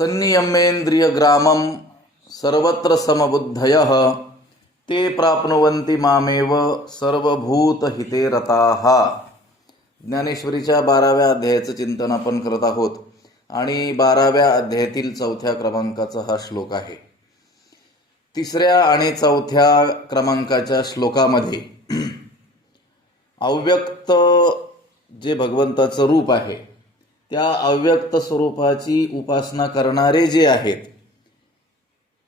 संनियमेन्द्रियग्रामं सर्वत्र समबुद्धयः ते प्राप्नुवन्ति मामेव सर्वभूतहिते रताः. ज्ञानेश्वरीच्या 12व्या अध्यायाचं चिंतन आपण करत आहोत आणि 12व्या अध्यायातील 4थ्या क्रमांकाचा हा श्लोक आहे. 3ऱ्या आणि 4थ्या क्रमांकाच्या श्लोकामध्ये अव्यक्त जे भगवंताचं रूप आहे त्या अव्यक्त स्वरूपाची उपासना करणारे जे आहेत,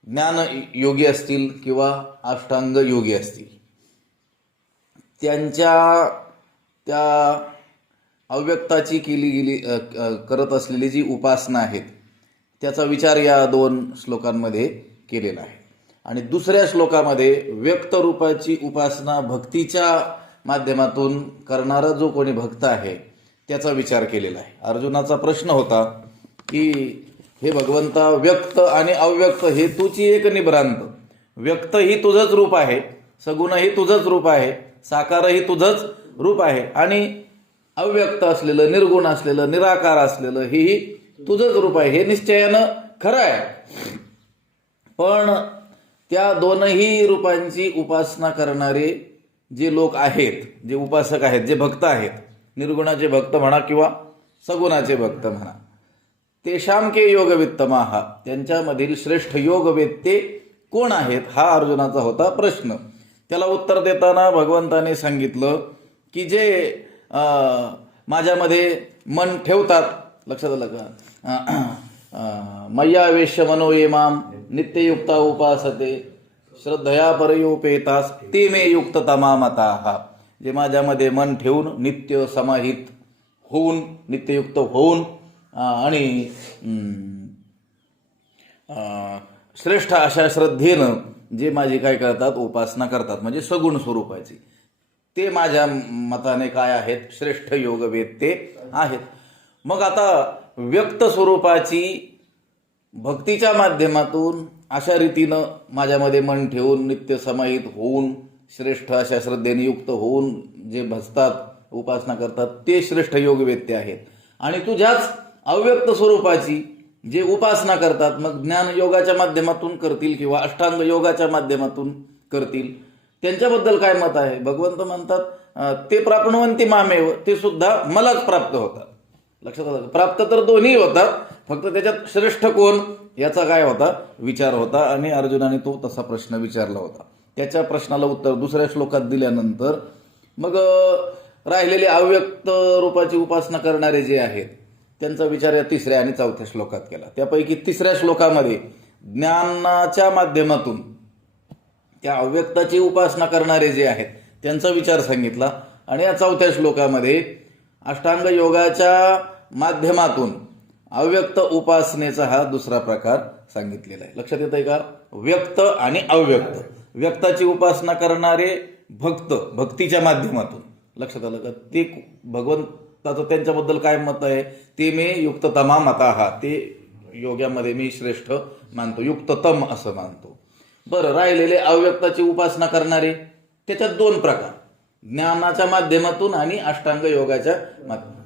ज्ञान योगी असतील किंवा अष्टांग योगी असतील, त्यांच्या त्या अव्यक्ताची केली गेली करत असलेली जी उपासना आहेत त्याचा विचार या 2 श्लोकांमध्ये केलेला आहे. आणि 2ऱ्या श्लोकामध्ये व्यक्त रूपाची उपासना भक्तीच्या माध्यमातून करणारा जो कोणी भक्त आहे त्याचा विचार केलेला आहे. अर्जुनाचा प्रश्न होता की हे भगवंता, व्यक्त आणि अव्यक्त हे तुझी एक निभ्रांत. व्यक्त ही तुझंच रूप आहे, सगुण ही तुझंच रूप आहे, साकार ही तुझंच रूप आहे, आणि अव्यक्त असलेलं, निर्गुण असलेलं, निराकार असलेलं हेही तुझंच रूप आहे. हे निश्चयानं खरं आहे. पण त्या दोनही रूपांची उपासना करणारे जे लोक आहेत, जे उपासक आहेत, जे भक्त आहेत, निर्गुणाचे भक्त म्हणा किंवा सगुणाचे भक्त म्हणा, तेषां के योगवित्तमाः, त्यांच्यामधील श्रेष्ठ योगवेत्ते कोण आहेत हा अर्जुनाचा होता प्रश्न. त्याला उत्तर देताना भगवंताने सांगितलं की जे माझ्यामध्ये मन ठेवतात, लक्षात आलं का, मय्यावेश्य मनो ये माम नित्ययुक्ता उपासते श्रद्धया परयोपेतास ते मे युक्ततमा मताः. जे माझ्यामध्ये मन ठेवून नित्य समाहित होऊन, नित्ययुक्त होऊन आणि श्रेष्ठ अशा श्रद्धेनं जे माझी काय करतात, उपासना करतात, म्हणजे सगुण स्वरूपाची, ते माझ्या मताने काय आहेत, श्रेष्ठ योगवेत्ते आहेत. मग आता व्यक्त स्वरूपाची भक्तीच्या माध्यमातून अशा रीतीनं माझ्यामध्ये मन ठेवून नित्य समाहित होऊन श्रेष्ठ अशा श्रद्धेने युक्त होऊन जे भजतात, उपासना करतात, ते श्रेष्ठ योगवेत्ते आहेत. आणि तुझ्याच अव्यक्त स्वरूपाची जे उपासना करतात, मग ज्ञान योगाच्या माध्यमातून करतील किंवा अष्टांग योगाच्या माध्यमातून करतील, त्यांच्याबद्दल काय मत आहे? भगवंत म्हणतात ते प्राप्नुवन्ति मामेव, ते सुद्धा मलाच प्राप्त होतात. लक्षात आलं? प्राप्त तर दोन्ही होतात, फक्त त्याच्यात श्रेष्ठ कोण याचा काय होता, विचार होता. आणि अर्जुनाने तो तसा प्रश्न विचारला होता. त्याच्या प्रश्नाला उत्तर 2ऱ्या श्लोकात दिल्यानंतर मग राहिलेले अव्यक्त रूपाची उपासना करणारे जे आहेत त्यांचा विचार या 3ऱ्या आणि 4थ्या श्लोकात केला. त्यापैकी 3ऱ्या श्लोकामध्ये ज्ञानाच्या माध्यमातून त्या अव्यक्ताची उपासना करणारे जे आहेत त्यांचा विचार सांगितला. आणि या 4थ्या श्लोकामध्ये अष्टांग योगाच्या माध्यमातून अव्यक्त उपासनेचा हा 2रा प्रकार सांगितलेला आहे. लक्षात येत आहे का? व्यक्त आणि अव्यक्त. व्यक्ताची उपासना करणारे भक्त भक्तीच्या माध्यमातून, लक्षात आलं का, ते भगवंताचं त्यांच्याबद्दल काय मत आहे, ते मे युक्ततमा मताः, ते योगामध्ये मी श्रेष्ठ मानतो, युक्ततम असं मानतो. बरं, राहिलेले अव्यक्ताची उपासना करणारे त्याच्यात 2 प्रकार, ज्ञानाच्या माध्यमातून आणि अष्टांग योगाच्या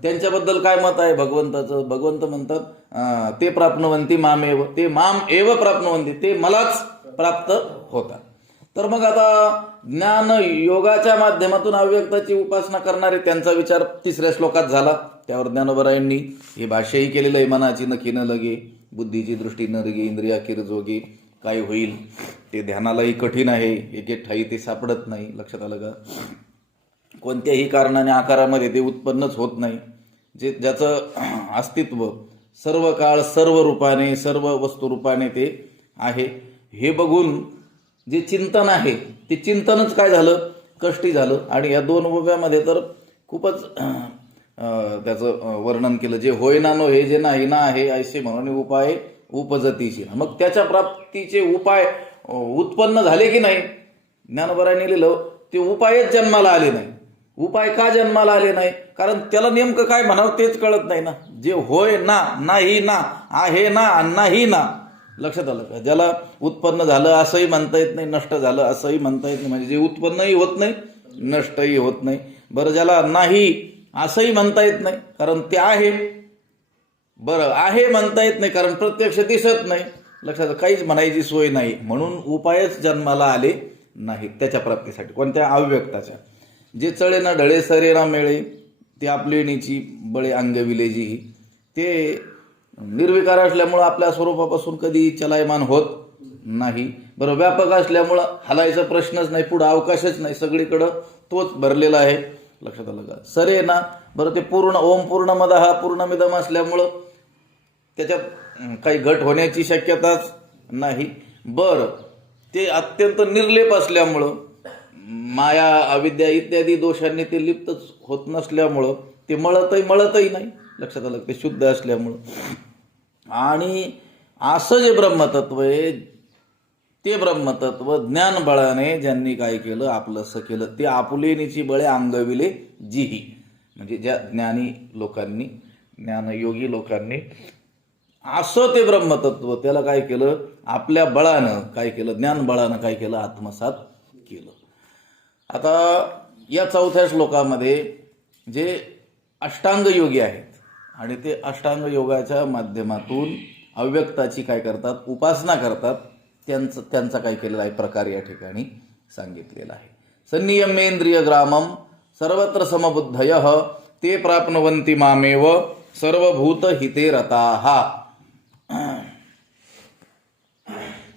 त्यांच्याबद्दल काय मत आहे भगवंताचं? भगवंत म्हणतात ते प्राप्नुवन्ति मामेव, ते माम एव प्राप्नुवन्ति, ते मलाच प्राप्त होतात. तर मग आता ज्ञान योगाच्या माध्यमातून अव्यक्ताची उपासना करणारे त्यांचा विचार 3ऱ्या श्लोकात झाला. त्यावर ज्ञानोबरायांनी हे भाष्यही केलेलं आहे. मनाची नखी न लगे, बुद्धीची दृष्टी न लगे, इंद्रिया किरजोगे, काय होईल ते ध्यानालाही कठीण आहे, एक ठाई ते सापडत नाही. लक्षात आलं का? कोणत्याही कारणाने आकारामध्ये ते उत्पन्नच होत नाही. जे ज्याचं अस्तित्व सर्व काळ, सर्व रूपाने, सर्व वस्तुरूपाने ते आहे, हे बघून जे चिंतन आहे ते चिंतनच काय झालं, कष्टी झालं. आणि या 2 उभ्यामध्ये तर खूपच त्याचं वर्णन केलं. जे होय ना नो हे जे नाही ना आहे, ऐसे म्हणून उपाय उपजतीशी. मग त्याच्या प्राप्तीचे उपाय उत्पन्न झाले की नाही? ज्ञानोबरायांनी लिहिलं ते उपायच जन्माला आले नाही. उपाय का जन्माला आले नाही? कारण त्याला नेमकं काय म्हणावं तेच कळत नाही ना. जे होय ना, नाही ना, आहे ना, नाही ना, लक्षात आलं का? ज्याला उत्पन्न झालं असंही म्हणता येत नाही, नष्ट झालं असंही म्हणता येत नाही, म्हणजे जे उत्पन्नही होत नाही, नष्टही होत नाही. बरं, ज्याला नाही असंही म्हणता येत नाही कारण ते आहे, बरं आहे म्हणता येत नाही, कारण प्रत्यक्ष दिसत नाही. लक्षात काहीच म्हणायची सोय नाही, म्हणून उपायच जन्माला आले नाहीत त्याच्या प्राप्तीसाठी. कोणत्या? अव्यक्ताच्या. जे चळे ना ढळे सरे ना मेळे, ते आपलेणीची बळे अंगविले जी, ते निर्विकार असल्यामुळं आपल्या स्वरूपापासून कधी चलायमान होत नाही. बरं, व्यापक असल्यामुळं हलायचा प्रश्नच नाही, पुढं अवकाशच नाही, सगळीकडं तोच भरलेला आहे. लक्षात आलं का? सरे ना, बरं ते पूर्ण ओम पूर्णमदः पूर्णमिदम असल्यामुळं त्याच्यात काही घट होण्याची शक्यताच नाही. बरं, ते अत्यंत निर्लेप असल्यामुळं माया अविद्या इत्यादी दोषांनी ते लिप्तच होत नसल्यामुळं ते मळतही नाही. लक्षात आलं? ते शुद्ध असल्यामुळं. आणि असं जे ब्रह्मतत्व आहे, ते ब्रह्मतत्व ज्ञानबळाने ज्यांनी काय केलं? आपलंसं केलं. ते आपुलेनीची बळे अंगविले जीही, म्हणजे ज्या ज्ञानी लोकांनी, ज्ञानयोगी लोकांनी असं ते ब्रह्मतत्व त्याला काय केलं? आपल्या बळानं काय केलं? ज्ञानबळानं काय केलं? आत्मसात केलं. आता या 4थ्या श्लोकामध्ये जे अष्टांग योगी आहेत आणि ते अष्टांग योगाच्या माध्यमातून अव्यक्ताची काय करतात? उपासना करतात. त्यांचा काय केलेला आहे? प्रकार या ठिकाणी सांगितलेला आहे. संनियमेंद्रिय ग्रामम सर्वत्र समबुद्धयः ते प्राप्नुवन्ति मामेव सर्वभूत हिते रताः.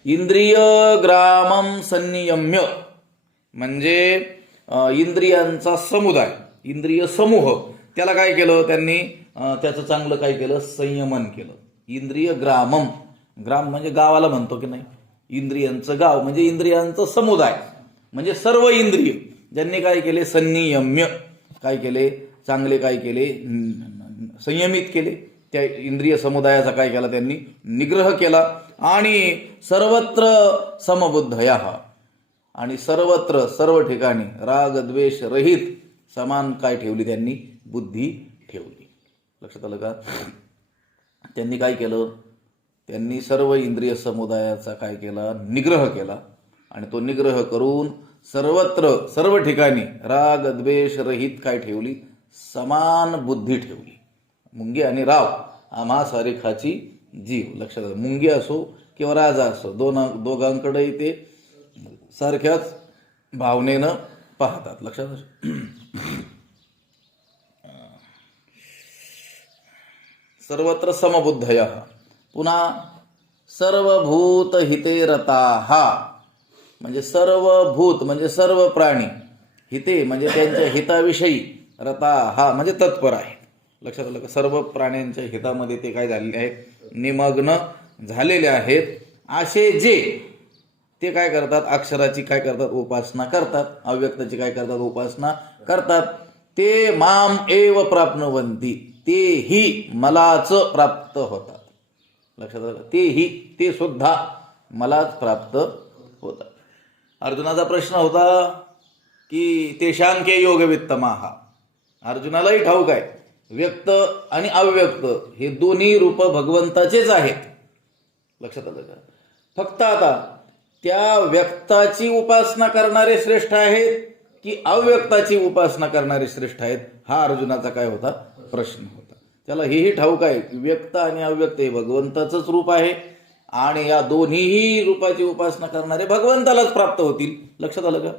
इंद्रिय ग्रामम संनियम्य म्हणजे इंद्रियांचा समुदाय, इंद्रिय समूह, त्याला काय केलं त्यांनी? त्याचं चांगलं काय केलं? संयमन केलं. इंद्रिय ग्रामम, ग्राम म्हणजे गावाला म्हणतो की नाही? इंद्रियांचं गाव म्हणजे इंद्रियांचं समुदाय, म्हणजे सर्व इंद्रिय ज्यांनी काय केले? संनियम्य काय केले? चांगले काय केले? संयमित केले. त्या इंद्रिय समुदायाचा काय केला? त्यांनी निग्रह केला. आणि सर्वत्र समबुद्धयः, आणि सर्वत्र सर्व ठिकाणी राग द्वेष रहित समान काय ठेवली? त्यांनी बुद्धी ठेवली. लक्षात आलं का? त्यांनी काय केलं? त्यांनी सर्व इंद्रिय समुदायाचा काय केला? निग्रह केला. आणि तो निग्रह करून सर्वत्र सर्व ठिकाणी राग द्वेष रहित काय ठेवली? समान बुद्धी ठेवली. मुंगी आणि राव आम्हा सारे खाची जीव. लक्षात आलं? मुंगी असो किंवा राजा असो, दोघांकडेही ते सारख्याच भावनेनं पाहतात. लक्षात आलं? सर्वत्र समबुद्धयः. पुन्हा सर्वभूत हिते रताः, म्हणजे सर्व भूत म्हणजे सर्व प्राणी, हिते म्हणजे त्यांच्या हिताविषयी, रताः म्हणजे तत्पर आहे. लक्षात आलं का? सर्व प्राण्यांच्या हितामध्ये ते काय झालेले आहेत? निमग्न झालेले आहेत. असे जे ते काय करतात? अक्षराची काय करतात? उपासना करतात. अव्यक्ताची काय करतात? उपासना करतात. ते माम एव प्राप्नुवन्ति, तेही मलाच प्राप्त होतात. लक्षात आलं? तेही, ते सुद्धा मलाच प्राप्त होतात. अर्जुनाचा प्रश्न होता की ते शांके योगवित्तमाः. अर्जुनालाही ठाऊक आहे व्यक्त आणि अव्यक्त हे दोन्ही रूप भगवंताचेच आहेत. लक्षात आलं का? फक्त आता त्या व्यक्ताची उपासना करणारे श्रेष्ठ आहेत की अव्यक्ताची उपासना करणारे श्रेष्ठ आहेत, हा अर्जुनाचा काय होता? प्रश्न होता. त्याला हेही ठाऊक आहे की व्यक्त आणि अव्यक्त हे भगवंताचंच रूप आहे आणि या दोन्हीही रूपाची उपासना करणारे भगवंतालाच प्राप्त होतील. लक्षात आलं का?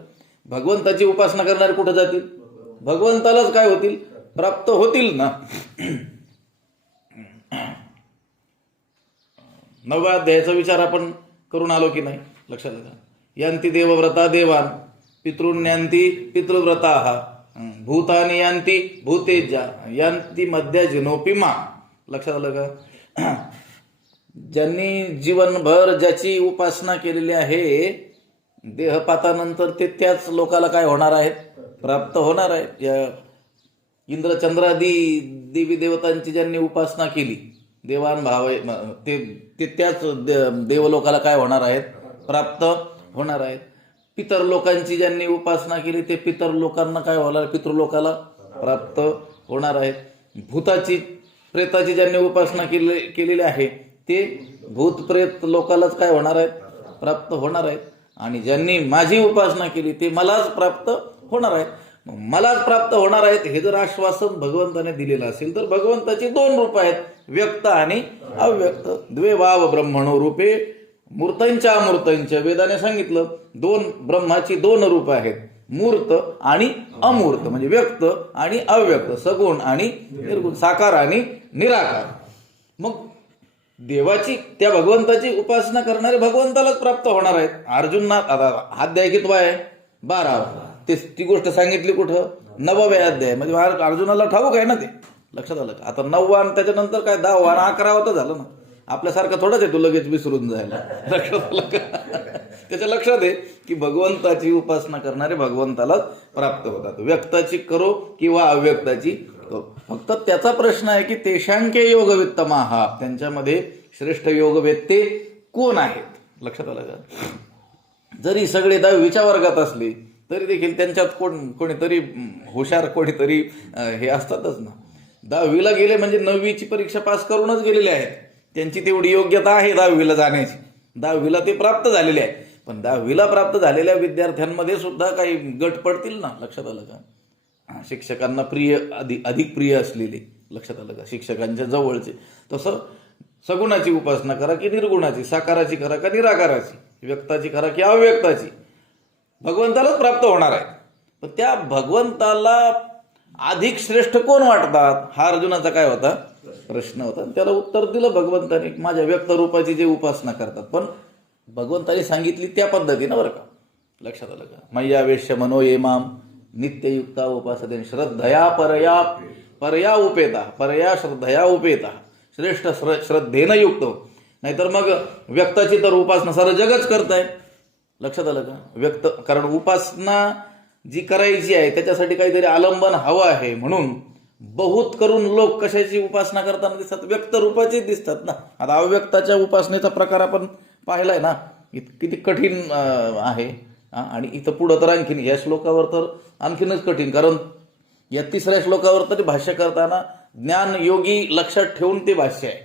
भगवंताची उपासना करणारे कुठे जातील? भगवंतालाच काय होतील? प्राप्त होतील ना. 9व्या अध्यायाचा विचार आपण करून आलो की नाही? लक्षात आलं? यांती देवव्रता देवान, पितृन्यांती पितृव्रताः, भूतानि यांती भूतेजा, यांती मध्याजिनोपी मा. लक्षात आलं का? ज्यांनी जीवनभर ज्याची उपासना केलेली आहे, देहपातानंतर ते त्याच लोकाला काय होणार आहेत? प्राप्त होणार आहेत. या इंद्रचंद्रादी देवी देवतांची ज्यांनी उपासना केली, देवान भाव ते त्याच देवलोकाला काय होणार आहेत? प्राप्त होणार आहेत. पितर लोकांची ज्यांनी उपासना केली ते पितर लोकांना काय होणार? पितृलोकाला प्राप्त होणार आहेत. भूताची प्रेताची ज्यांनी उपासना केलेली आहे ते भूत प्रेत लोकालाच काय होणार आहेत? प्राप्त होणार आहेत. आणि ज्यांनी माझी उपासना केली ते मलाच प्राप्त होणार आहेत. मलाच प्राप्त होणार आहेत हे जर आश्वासन भगवंताने दिलेलं असेल तर भगवंताची दोन रूप आहेत, व्यक्त आणि अव्यक्त. द्वे वाव ब्रह्मणो रूपे मूर्तंच्या अमूर्तंच्या. वेदाने सांगितलं दोन ब्रह्माची दोन रूप आहेत, मूर्त आणि अमूर्त, म्हणजे व्यक्त आणि अव्यक्त, सगुण आणि निर्गुण, साकार आणि निराकार. मग देवाची, त्या भगवंताची उपासना करणारे भगवंतालाच प्राप्त होणार आहेत. अर्जुनना आता अध्याय कितवा आहे? 12. ती गोष्ट सांगितली कुठं? 9व्या अध्याय. म्हणजे अर्जुनाला ठाऊक आहे ना ते. लक्षात आलं का? आता 9 आणि त्याच्यानंतर काय 10 आणि 11 तर झालं ना. आपल्यासारखं थोडंच आहे तू लगेच विसरून जायला. लक्षात आलं का? त्याच्या लक्षात आहे की भगवंताची उपासना करणारे भगवंतालाच प्राप्त होतात, व्यक्ताची करो किंवा अव्यक्ताची करो. फक्त त्याचा प्रश्न आहे की तेषांके योगवित्तमाहा, त्यांच्यामध्ये श्रेष्ठ योगवेत्ते कोण आहेत? लक्षात आलं का? जरी सगळे 10वीच्या वर्गात असले तरी देखील त्यांच्यात कोणीतरी हुशार, कोणीतरी हे असतातच ना. 10वीला गेले म्हणजे 9वीची परीक्षा पास करूनच गेलेले आहेत. त्यांची तेवढी योग्यता आहे 10वीला जाण्याची. 10वीला ते प्राप्त झालेले आहे. पण 10वीला प्राप्त झालेल्या विद्यार्थ्यांमध्ये सुद्धा काही गट पडतील ना. लक्षात आलं का? शिक्षकांना प्रिय, अधिक प्रिय असलेले. लक्षात आलं का? शिक्षकांच्या जवळचे. तसं सगुणाची उपासना करा की निर्गुणाची, साकाराची करा का निराकाराची, व्यक्ताची करा की अव्यक्ताची, भगवंतालाच प्राप्त होणार आहे. पण त्या भगवंताला अधिक श्रेष्ठ कोण वाटतात हा अर्जुनाचा काय होता? प्रश्न होता. त्याला उत्तर दिलं भगवंताने, माझ्या व्यक्त रूपाची जे उपासना करतात. पण भगवंताने सांगितली त्या पद्धतीनं बरं का. लक्षात आलं का? मय्यावेश्य मनो ये माम नित्ययुक्ता उपासते श्रद्धया परया उपेता, परया श्रद्धया उपेता, श्रेष्ठ श्रद्धेनं युक्त. नाहीतर मग व्यक्ताची तर उपासना सारं जगच करताय. लक्षात आलं का? व्यक्त, कारण उपासना जी करायची आहे त्याच्यासाठी काहीतरी आलंबन हवं आहे, म्हणून बहुत करून लोक कशाची उपासना करताना दिसतात? व्यक्त रूपाचे दिसतात ना. आता अव्यक्ताच्या उपासनेचा प्रकार आपण पाहिलाय ना, किती कठीण आहे. आणि इथं पुढं तर आणखीन, या श्लोकावर तर आणखीनच कठीण. कारण या 3ऱ्या श्लोकावर तरी भाष्य करताना ज्ञान योगी लक्षात ठेवून ते भाष्य आहे.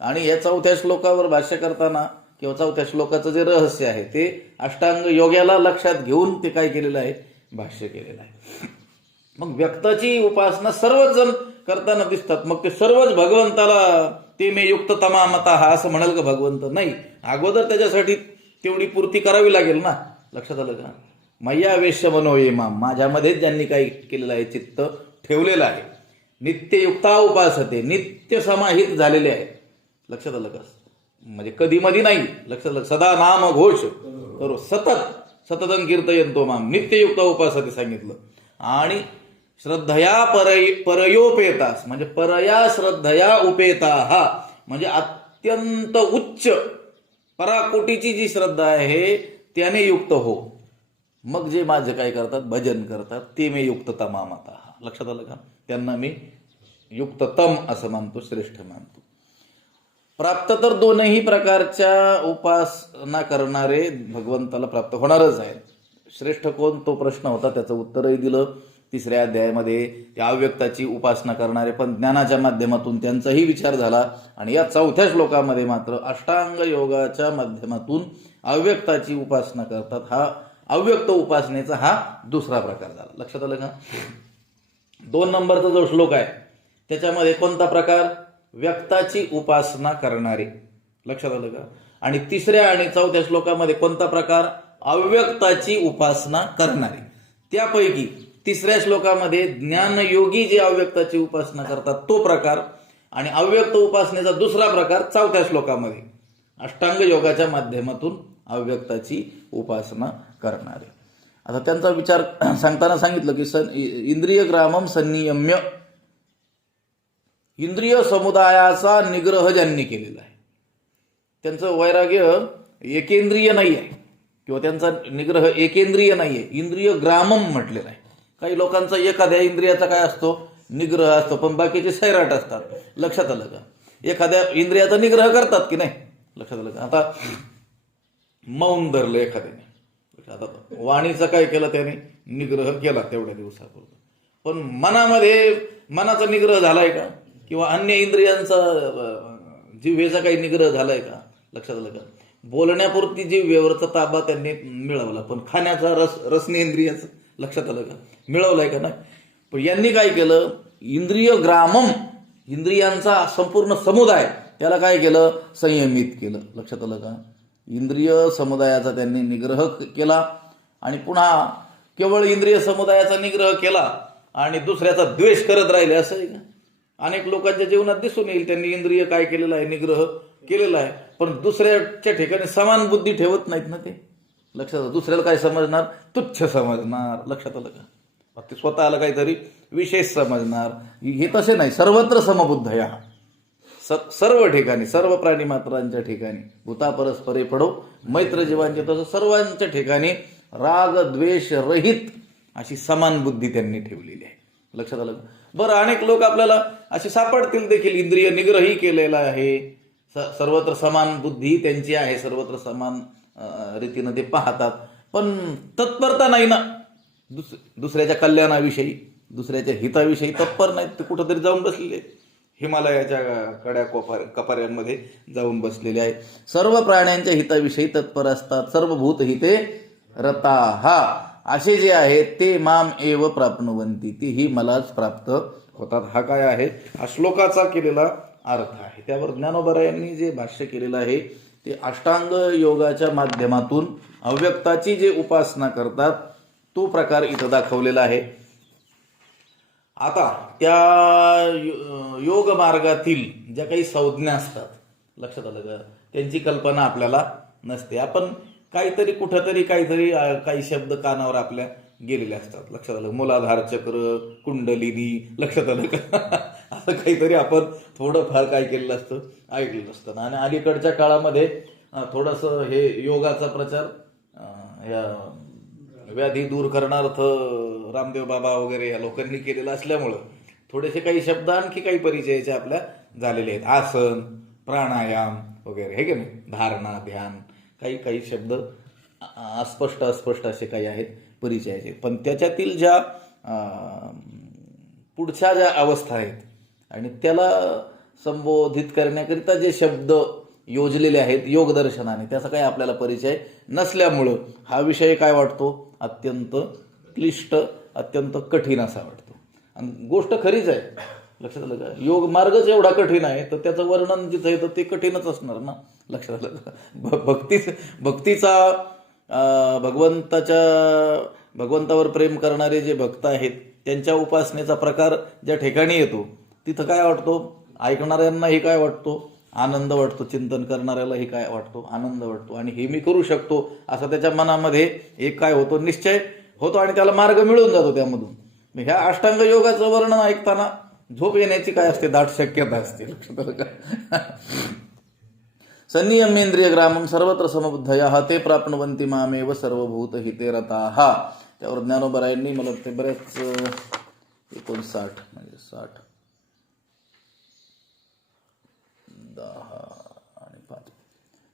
आणि या 4थ्या श्लोकावर भाष्य करताना किंवा 4थ्या श्लोकाचं जे रहस्य आहे ते अष्टांग योग्याला लक्षात घेऊन ते काय केलेलं आहे? भाष्य केलेलं आहे. मग व्यक्ताची उपासना सर्वच जण करताना दिसतात. मग ते सर्वच भगवंताला ते मे युक्त तमा मता हा असं म्हणाल का भगवंत? नाही, अगोदर त्याच्यासाठी तेवढी पूर्ती करावी लागेल ना. लक्षात आलं का? मय्यावेश्य मनो ये माम, माझ्यामध्येच ज्यांनी काय केलेलं आहे? चित्त ठेवलेलं आहे. नित्ययुक्ता उपासते, नित्य समाहित झालेले आहे. लक्षात आलं का? म्हणजे कधी मधी नाही. लक्षात आलं? सदा नाम घोष करो, सततं कीर्तयन्तो माम, नित्ययुक्त उपासते सांगितलं. आणि श्रद्धया परयोपेतास, म्हणजे परया श्रद्धया उपेता हा, म्हणजे अत्यंत उच्च पराकोटीची जी श्रद्धा आहे त्याने युक्त हो. मग जे माझे काय करतात? भजन करतात. ते मी युक्त तमामता. लक्षात आलं का? त्यांना मी युक्ततम असं मानतो, श्रेष्ठ मानतो. प्राप्त तर दोनही प्रकारच्या उपासना करणारे भगवंताला प्राप्त होणारच आहेत. श्रेष्ठ कोण? तो प्रश्न होता, त्याचं उत्तरही दिलं 3ऱ्या अध्यायामध्ये. त्या अव्यक्ताची उपासना करणारे पण ज्ञानाच्या माध्यमातून त्यांचाही विचार झाला. आणि या 4थ्या श्लोकामध्ये मात्र अष्टांग योगाच्या माध्यमातून अव्यक्ताची उपासना करतात. हा अव्यक्त उपासनेचा हा दुसरा प्रकार झाला. लक्षात आलं का? 2 नंबरचा जो श्लोक आहे त्याच्यामध्ये कोणता प्रकार? व्यक्ताची उपासना करणारे. लक्षात आलं का? आणि 3ऱ्या आणि 4थ्या श्लोकामध्ये कोणता प्रकार? अव्यक्ताची उपासना करणारे. त्यापैकी 3ऱ्या श्लोकामध्ये ज्ञानयोगी जे अव्यक्ताची उपासना करतात तो प्रकार, आणि अव्यक्त उपासनेचा दुसरा प्रकार 4थ्या श्लोकामध्ये अष्टांग योगाच्या माध्यमातून अव्यक्ताची उपासना करणारे. आता त्यांचा विचार सांगताना सांगितलं की इंद्रिय ग्रामम संनियम्य, इंद्रिय समुदायाचा निग्रह ज्यांनी केलेला आहे, त्यांचं वैराग्य एकेंद्रिय नाही आहे किंवा त्यांचा निग्रह एकेंद्रिय नाही आहे, इंद्रिय ग्रामम म्हटलेलं आहे. काही लोकांचा एखाद्या इंद्रियाचा काय असतो? निग्रह असतो, पण बाकीचे सैराट असतात. लक्षात आलं का? एखाद्या इंद्रियाचा निग्रह करतात की नाही? लक्षात आलं का? आता मौन धरलं एखाद्याने, आता वाणीचा काय केलं त्याने? निग्रह केला तेवढ्या दिवसापुरता. पण मनाचा निग्रह झालाय का? किंवा अन्य इंद्रियांचा, जिव्हेचा काही निग्रह झालाय का? लक्षात आलं का? बोलण्यापुरती जिव्हेवरचा ताबा त्यांनी मिळवला, पण खाण्याचा रसनेंद्रियाचा, लक्षात आलं का? मिळवलाय का नाही. पण यांनी काय केलं, इंद्रिय ग्रामम, इंद्रियांचा संपूर्ण समुदाय त्याला काय केलं, संयमित केलं. लक्षात आलं का. इंद्रिय समुदायाचा त्यांनी निग्रह केला आणि पुन्हा केवळ इंद्रिय समुदायाचा निग्रह केला आणि दुसऱ्याचा द्वेष करत राहिले असं आहे का. अनेक लोकांच्या जीवनात दिसून येईल त्यांनी इंद्रिय काय केलेला आहे, निग्रह केलेला आहे, पण दुसऱ्याच्या ठिकाणी समान बुद्धी ठेवत नाहीत ना ते. लक्षात आलं. दुसऱ्याला काय समजणार, तुच्छ समजणार. लक्षात आलं का. ते स्वतःला काहीतरी विशेष समजणार. हे तसे नाही, सर्वत्र समबुद्ध या, सर्व ठिकाणी, सर्व प्राणी मात्रांच्या ठिकाणी भूता परस्परे पडो मैत्र जीवांचे, तसं सर्वांच्या ठिकाणी राग द्वेष रहित अशी समान बुद्धी त्यांनी ठेवलेली आहे. लक्षात आलं. बरं, अनेक लोक आपल्याला असे सापडतील देखील, इंद्रिय निग्रही केलेला आहे, सर्वत्र समान बुद्धी त्यांची आहे, सर्वत्र समान रीतीनं ते पाहतात, पण तत्परता नाही ना दुसऱ्याच्या कल्याणाविषयी, दुसऱ्याच्या हिताविषयी तत्पर नाहीत. ते कुठंतरी जाऊन बसलेले, हिमालयाच्या कड्या कपाऱ्यांमध्ये जाऊन बसलेले आहेत. सर्व प्राण्यांच्या हिताविषयी तत्पर असतात. सर्व भूत हिते रताहा, असे जे आहेत ते माम एव प्राप्नुवंती, तीही मलाच प्राप्त होतात. हा काय आहे, हा श्लोकाचा केलेला अर्थ आहे. त्यावर ज्ञानोबरायांनी जे भाष्य केलेलं आहे ते अष्टांग योगाच्या माध्यमातून अव्यक्ताची जे उपासना करतात तो प्रकार इथं दाखवलेला आहे. आता त्या योग मार्गातील ज्या काही संज्ञा असतात, लक्षात आलं का, त्यांची कल्पना आपल्याला नसते. आपण काहीतरी कुठंतरी काहीतरी काही शब्द कानावर आपल्या गेलेले असतात. लक्षात आलं. मूलाधार चक्र, कुंडलिनी, लक्षात आलं का. असं काहीतरी आपण थोडंफार काय केलेलं असतं, ऐकलेलं असतं. आणि अलीकडच्या काळामध्ये थोडंसं हे योगाचा प्रचार या व्याधी दूर करणार्थ रामदेव बाबा वगैरे या लोकांनी केलेला असल्यामुळं थोडेसे काही शब्द आणखी काही परिचयाचे आपल्या झालेले आहेत. आसन, प्राणायाम वगैरे, हे की नाही, धारणा, ध्यान, काही काही शब्द अस्पष्ट असे काही आहेत परिचयाचे. पण त्याच्यातील ज्या पुढच्या ज्या अवस्था आहेत आणि त्याला संबोधित करण्याकरिता जे शब्द योजलेले आहेत योगदर्शनाने, त्याचा काही आपल्याला परिचय नसल्यामुळं हा विषय काय वाटतो, अत्यंत क्लिष्ट, अत्यंत कठीण असा वाटतो. आणि गोष्ट खरीच आहे. लक्षात आलं का. योग मार्गच एवढा कठीण आहे तर त्याचं वर्णन जिथं आहे तर ते कठीणच असणार ना. लक्षात आलं का. भक्तीचा भगवंतावर प्रेम करणारे जे भक्त आहेत त्यांच्या उपासनेचा प्रकार ज्या ठिकाणी येतो तिथं काय वाटतो, ऐकणाऱ्यांनाही काय वाटतो, आनंद वाटतो. चिंतन करणाऱ्यालाही काय वाटतो, आनंद वाटतो. आणि हे मी करू शकतो असं त्याच्या मनामध्ये एक काय होतो, निश्चय होतो आणि त्याला मार्ग मिळून जातो त्यामधून. ह्या अष्टांग योगाचं वर्णन ऐकताना झोप येण्याची काय असते, दाट शक्यता असते. लक्षात आलं का. संनियमेंद्रिय ग्रामम सर्वत्र समबुद्धया ते प्राप्नुवन्ति मामेव सर्वभूत हिते रताः. त्यावर ज्ञानोबरायांनी मला ते बरेच 59 म्हणजे 60 10 आणि 5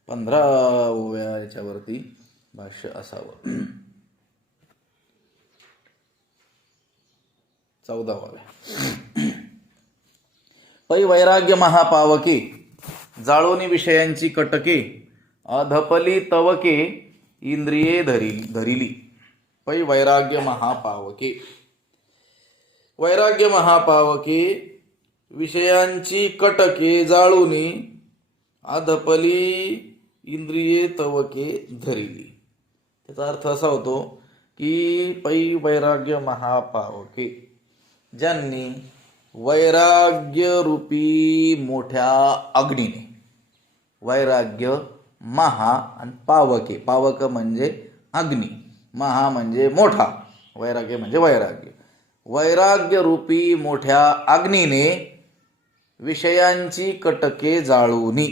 15 ओव्या याच्यावरती भाष्य असावं. 14 ओव्या. पै वैराग्य महापावके जाळोनी विषयांची कटके अधपली तवके इंद्रिये धरिली. पै वैराग्य महापावके, वैराग्य महापावके विषयांची कटके जाळूनी अधपली इंद्रिये तवके धरिली. त्याचा अर्थ असा होतो की पै वैराग्य महापावके, ज्यांनी वैराग्य रूपी मोठ्या अग्नीने, वैराग्य महा आणि पावके, पावक म्हणजे अग्नी, महा म्हणजे मोठा, वैराग्य म्हणजे वैराग्य, वैराग्य रूपी मोठ्या अग्नीने विषयांची कटके जाळूनी,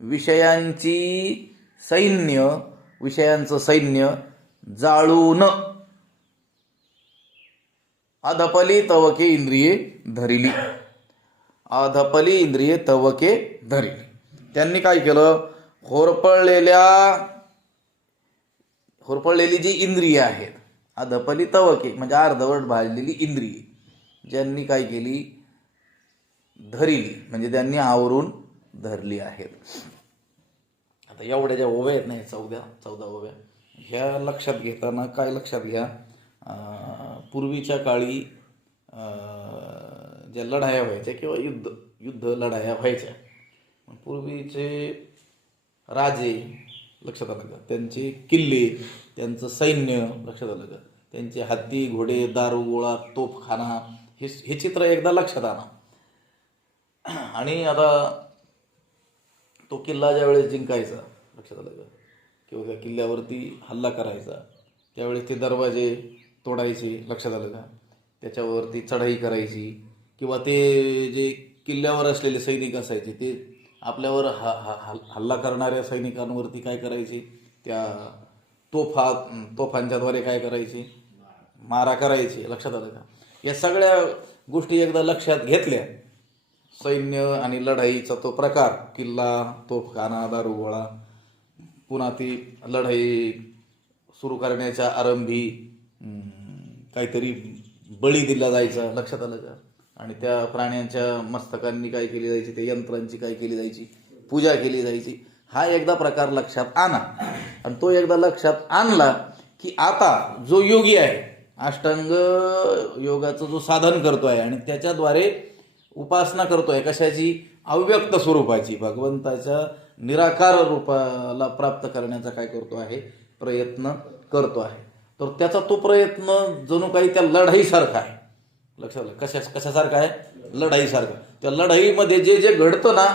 विषयांची सैन्य, विषयांचं सैन्य जाळून अधपली तवके इंद्रिये धरिली. अधपली इंद्रिये तवके धरिली. त्यांनी काय केलं, होरपळलेली जी इंद्रिय आहेत, अधपली तवके म्हणजे अर्धवट भाजलेली इंद्रिये, ज्यांनी काय केली, धरिली म्हणजे त्यांनी आवरून धरली आहेत. आता एवढ्या ज्या ओव्या आहेत नाही, 14 ओव्या, ह्या लक्षात घेताना काय लक्षात घ्या, पूर्वीच्या काळी ज्या लढाया व्हायच्या किंवा युद्ध लढाया व्हायच्या, पूर्वीचे राजे लक्षात आलं का, त्यांचे किल्ले, त्यांचं सैन्य लक्षात आलं का, त्यांचे हत्ती घोडे दारुगोळा तोफखाना, हे चित्र एकदा लक्षात आणा. आणि आता तो किल्ला ज्यावेळेस जिंकायचा लक्षात आलं का, किंवा त्या किल्ल्यावरती हल्ला करायचा त्यावेळेस ते दरवाजे तोडायचे लक्षात आलं का, त्याच्यावरती चढाई करायची, किंवा ते जे किल्ल्यावर असलेले सैनिक असायचे ते आपल्यावर हल्ला करणाऱ्या सैनिकांवरती काय करायचे, त्या तोफांच्याद्वारे काय करायचे, मारा करायचे लक्षात आलं का. या सगळ्या गोष्टी एकदा लक्षात घेतल्या, सैन्य आणि लढाईचा तो प्रकार, किल्ला तोफखाना दारुगोळा, पुन्हा ती लढाई सुरू करण्याच्या आरंभी काहीतरी बळी दिला जायचा लक्षात आलं का, आणि त्या प्राण्यांच्या मस्तकांनी काय केली जायची, त्या यंत्रांची काय केली जायची, पूजा केली जायची. हा एकदा प्रकार लक्षात आणा, आणि तो एकदा लक्षात आणला की आता जो योगी आहे, अष्टांग योगाचं जो साधन करतोय आणि त्याच्याद्वारे उपासना करतोय कशाची, अव्यक्त स्वरूपाची, भगवंताच्या निराकार रूपाला प्राप्त करण्याचा काय करतो आहे, प्रयत्न करतो आहे. तर त्याचा तो प्रयत्न जणू काही त्या लढाईसारखा आहे लक्षात आलं. कशासारखा आहे, लढाईसारखा. त्या लढाईमध्ये जे जे घडतं ना,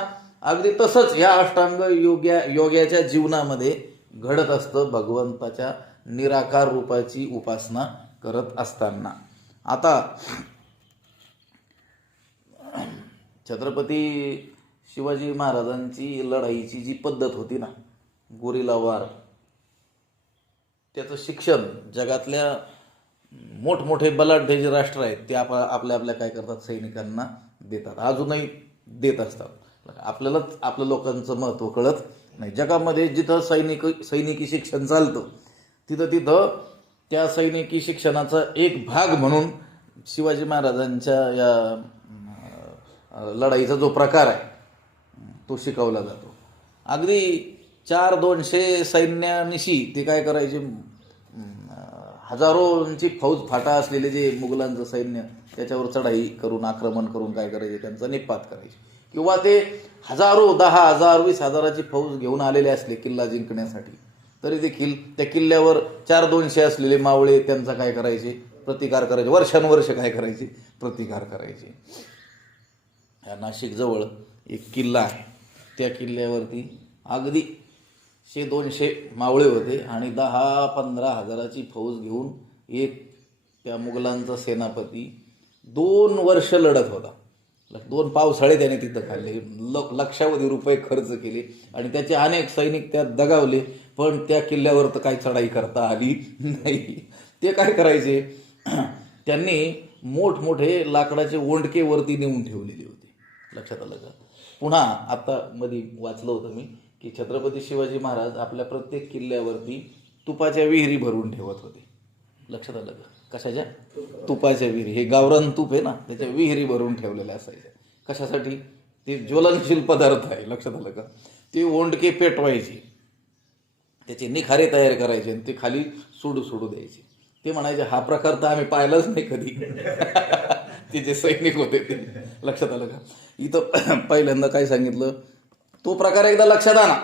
अगदी तसंच या अष्टांग योग्याच्या जीवनामध्ये घडत असतं भगवंताच्या निराकार रूपाची उपासना करत असताना. आता छत्रपती शिवाजी महाराजांची लढाईची जी पद्धत होती ना, गोरिला वार, त्याचं शिक्षण जगातल्या मोठमोठे बलाढ्य जे राष्ट्र आहेत ते आपल्या काय करतात, सैनिकांना देतात, अजूनही देत असतात. आपल्यालाच आपल्या लोकांचं महत्त्व कळत नाही. जगामध्ये जिथं सैनिकी शिक्षण चालतं तिथं त्या सैनिकी शिक्षणाचा एक भाग म्हणून शिवाजी महाराजांच्या या लढाईचा जो प्रकार आहे तो शिकवला जातो. अगदी 400-200 सैन्यानिशी ते काय करायचे, हजारोंची फौज फाटा असलेले जे मुघलांचं सैन्य त्याच्यावर चढाई करून आक्रमण करून काय करायचे, त्यांचा निपात करायचे. किंवा ते हजारो 10,000 20,000ची फौज घेऊन आलेले असले किल्ला जिंकण्यासाठी, तरी देखील त्या किल्ल्यावर 400-200 असलेले मावळे त्यांचा काय करायचे, प्रतिकार करायचे, वर्षानुवर्ष काय करायचे, प्रतिकार करायचे. या नाशिकजवळ एक किल्ला आहे, त्या किल्ल्यावरती अगदी 100-200 मावळे होते आणि 10-15 हजाराची फौज घेऊन एक त्या मुघलांचा सेनापती 2 वर्ष लढत होता. 2 पावसाळे त्याने तिथं खाल्ले, लक्षावधी रुपये खर्च केले आणि त्याचे अनेक सैनिक त्यात दगावले, पण त्या किल्ल्यावर तर काही चढाई करता आली नाही. ते काय करायचे, त्यांनी मोठमोठे लाकडाचे ओंडके वरती नेऊन ठेवलेले होते लक्षात आलं का. पुन्हा आता मध्ये वाचलं होतं मी की छत्रपती शिवाजी महाराज आपल्या प्रत्येक किल्ल्यावरती तुपाच्या विहिरी भरून ठेवत होते लक्षात आलं का. कशाच्या, तुपाच्या विहिरी, हे गावरान तूप आहे ना, त्याच्या विहिरी भरून ठेवलेल्या असायच्या. कशासाठी, ते ज्वलनशील पदार्थ आहे लक्षात आलं का. ते ओंडके पेटवायचे, त्याचे निखारे तयार करायचे आणि ते खाली सोडू द्यायचे. ते म्हणायचे हा प्रकार तर आम्ही पाहिलाच नाही कधी. ते जे सैनिक होते ते लक्षात आलं का. इथं पहिल्यांदा काय सांगितलं, तो प्रकार एकदा लक्षात आणा.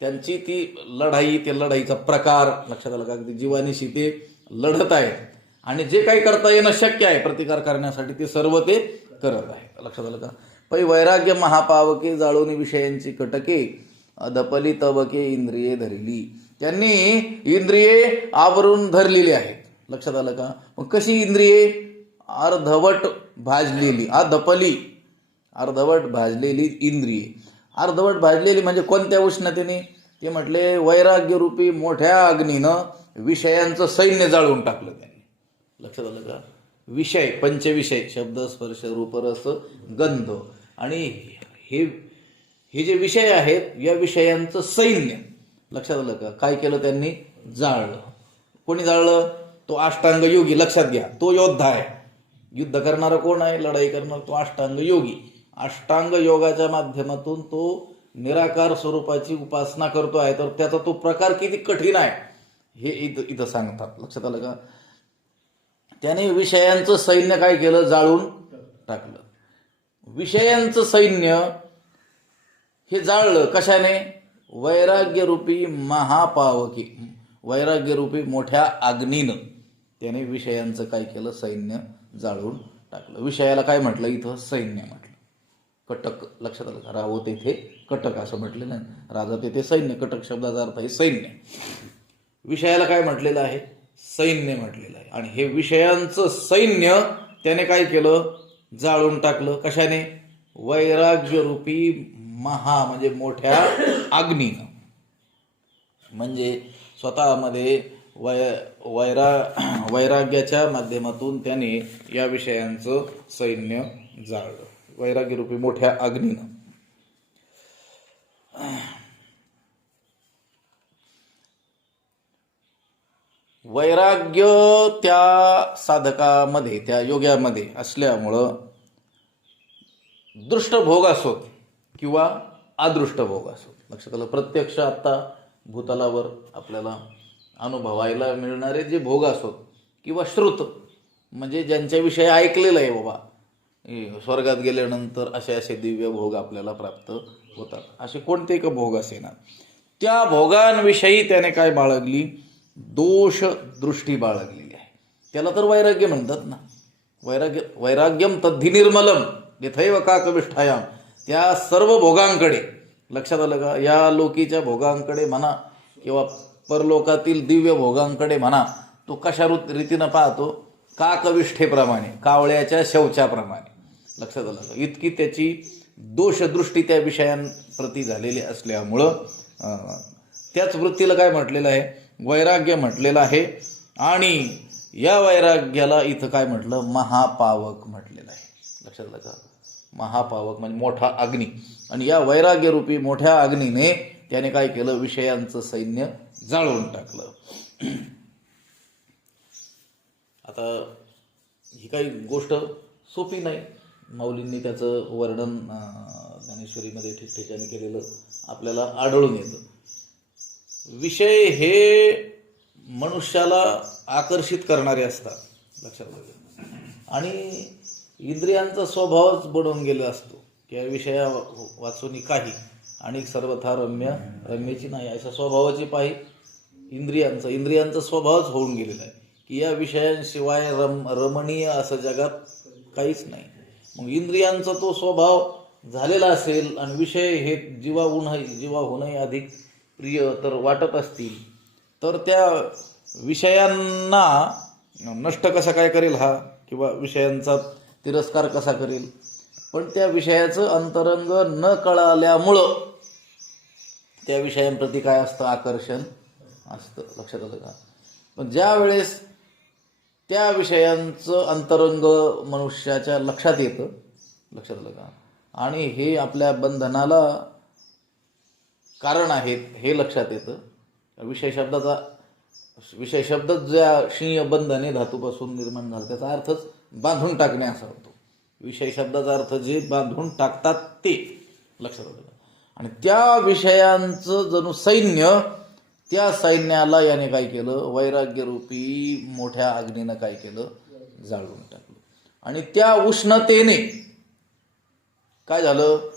त्यांची ती लढाई, त्या लढाईचा प्रकार लक्षात आला का. अगदी जीवानीशी ते लढत आहेत आणि जे काही करता येणं शक्य आहे प्रतिकार करण्यासाठी ते सर्व ते करत आहे लक्षात आलं का. पै वैराग्य महापावके जाळून विषयांची कटके अधपली तबके इंद्रिये धरली. त्यांनी इंद्रिये आवरून धरलेली आहेत लक्षात आलं का. मग कशी इंद्रिये, अर्धवट भाजलेली, अधपली अर्धवट भाजलेली इंद्रिये. अर्धवट भाजलेली म्हणजे कोणत्या उष्णतेने, ते म्हटले वैराग्य रूपी मोठ्या अग्नीनं विषयांचं सैन्य जाळून टाकलं त्यांनी लक्षात आलं का. विषय, पंचविषय, शब्द स्पर्श रूप रस गंध, आणि हे जे विषय आहेत या विषयांचं सैन्य लक्षात आलं का. काय केलं त्यांनी, जाळलं. कोणी जाळलं, तो अष्टांग योगी. लक्षात घ्या, तो योद्धा आहे. युद्ध करणारा कोण आहे, लढाई करणारा तो अष्टांग योगी. अष्टांग योगाच्या माध्यमातून तो निराकार स्वरूपाची उपासना करतो आहे. तर त्याचा तो प्रकार किती कठीण आहे हे इथं सांगतात लक्षात आलं का. त्याने विषयांचं सैन्य काय केलं? जाळून टाकलं. विषयांचं सैन्य हे जाळलं कशाने? वैराग्यरूपी महापावकी, वैराग्यरूपी मोठ्या अग्नीनं त्याने विषयांचं काय केलं? सैन्य जाळून टाकलं. विषयाला काय म्हटलं इथं? सैन्य म्हटलं. कटक, लक्षात आलं का? राहो तेथे कटक असं म्हटलेलं नाही. राजा तेथे सैन्य. कटक शब्दाचा अर्थ आहे सैन्य. विषयाला काय म्हटलेलं आहे? सैन्य म्हटलेलं आहे. आणि हे विषयांचं सैन्य त्याने काय केलं? जाळून टाकलं. कशाने? वैराग्यरूपी महा म्हणजे मोठ्या अग्नीनं. म्हणजे स्वतःमध्ये वैराग्याच्या माध्यमातून त्याने या विषयांचं सैन्य जाळलं, वैराग्यरूपी मोठ्या अग्नीनं. वैराग्य त्या साधकामध्ये, त्या योग्यामध्ये असल्यामुळं दृष्ट भोग असोत किंवा अदृष्ट भोग असोत, लक्षात आलं. प्रत्यक्ष आत्ता भूतलावर आपल्याला अनुभवायला मिळणारे जे भोग असोत किंवा श्रुत म्हणजे ज्यांच्याविषयी ऐकलेलं आहे, बाबा स्वर्गात गेल्यानंतर असे असे दिव्य भोग आपल्याला प्राप्त होतात, असे कोणते का भोग असेना, त्या भोगांविषयी त्याने काय बाळगली? दोष दृष्टी बाळगलेली आहे. त्याला तर वैराग्य म्हणतात ना. वैराग्यम तद्धी निर्मलम यथैव काकविष्ठायाम. त्या सर्व भोगांकडे, लक्षात आलं का? या लोकीच्या भोगांकडे म्हणा किंवा परलोकातील दिव्य भोगांकडे म्हणा, तो कशा रीतीनं पाहतो? काकविष्ठेप्रमाणे, कावळ्याच्या शौचाप्रमाणे. लक्षात आलं का? इतकी त्याची दोषदृष्टी त्या विषयांप्रती झालेली असल्यामुळं त्याच वृत्तीला काय म्हटलेलं आहे? वैराग्य म्हटलेलं आहे. आणि या वैराग्याला इथं काय म्हटलं? महापावक म्हटलेलं आहे. लक्षात आलं का? महापावक म्हणजे मोठा अग्नी. आणि या वैराग्यरूपी मोठ्या अग्नीने त्याने काय केलं? विषयांचं सैन्य जाळून टाकलं. आता ही काही गोष्ट सोपी नाही. माऊलींनी त्याचं वर्णन ज्ञानेश्वरीमध्ये ठिकठिकाणी केलेलं आपल्याला आढळून येतं. विषय हे मनुष्याला आकर्षित करणारे असतात, लक्षात घ्या. आणि इंद्रियांचा स्वभावच बनवून गेला असतो की या विषया वाचून काही आणि सर्वथा रम्याची नाही अशा स्वभावाची पाही इंद्रियांचा स्वभावच होऊन गेलेला आहे की या विषयांशिवाय रमणीय असं जगात काहीच नाही. मग इंद्रियांचा तो स्वभाव झालेला असेल आणि विषय हे जीवाहूनही अधिक प्रिय तर वाटत असतील, तर त्या विषयांना नष्ट कसा काय करेल हा, किंवा विषयांचा तिरस्कार कसा करेल? पण त्या विषयाचं अंतरंग न कळाल्यामुळं त्या विषयांप्रती काय असतं? आकर्षण असतं, लक्षात आलं का? पण ज्या वेळेस त्या विषयांचं अंतरंग मनुष्याच्या लक्षात येतं, लक्षात आलं का? आणि हे आपल्या बंधनाला कारण आहेत हे लक्षात येतं. विषय शब्द ज्या शीय बंधने धातूपासून निर्माण झाला त्याचा अर्थच बांधून टाकणे असा होतो. विषय शब्दाचा अर्थ जे बांधून टाकतात ते, लक्षात आलं. आणि त्या विषयांचं जणू सैन्य, त्या सैन्याला याने काय केलं? वैराग्यरूपी मोठ्या अग्नीनं काय केलं? जाळून टाकलं. आणि त्या उष्णतेने काय झालं?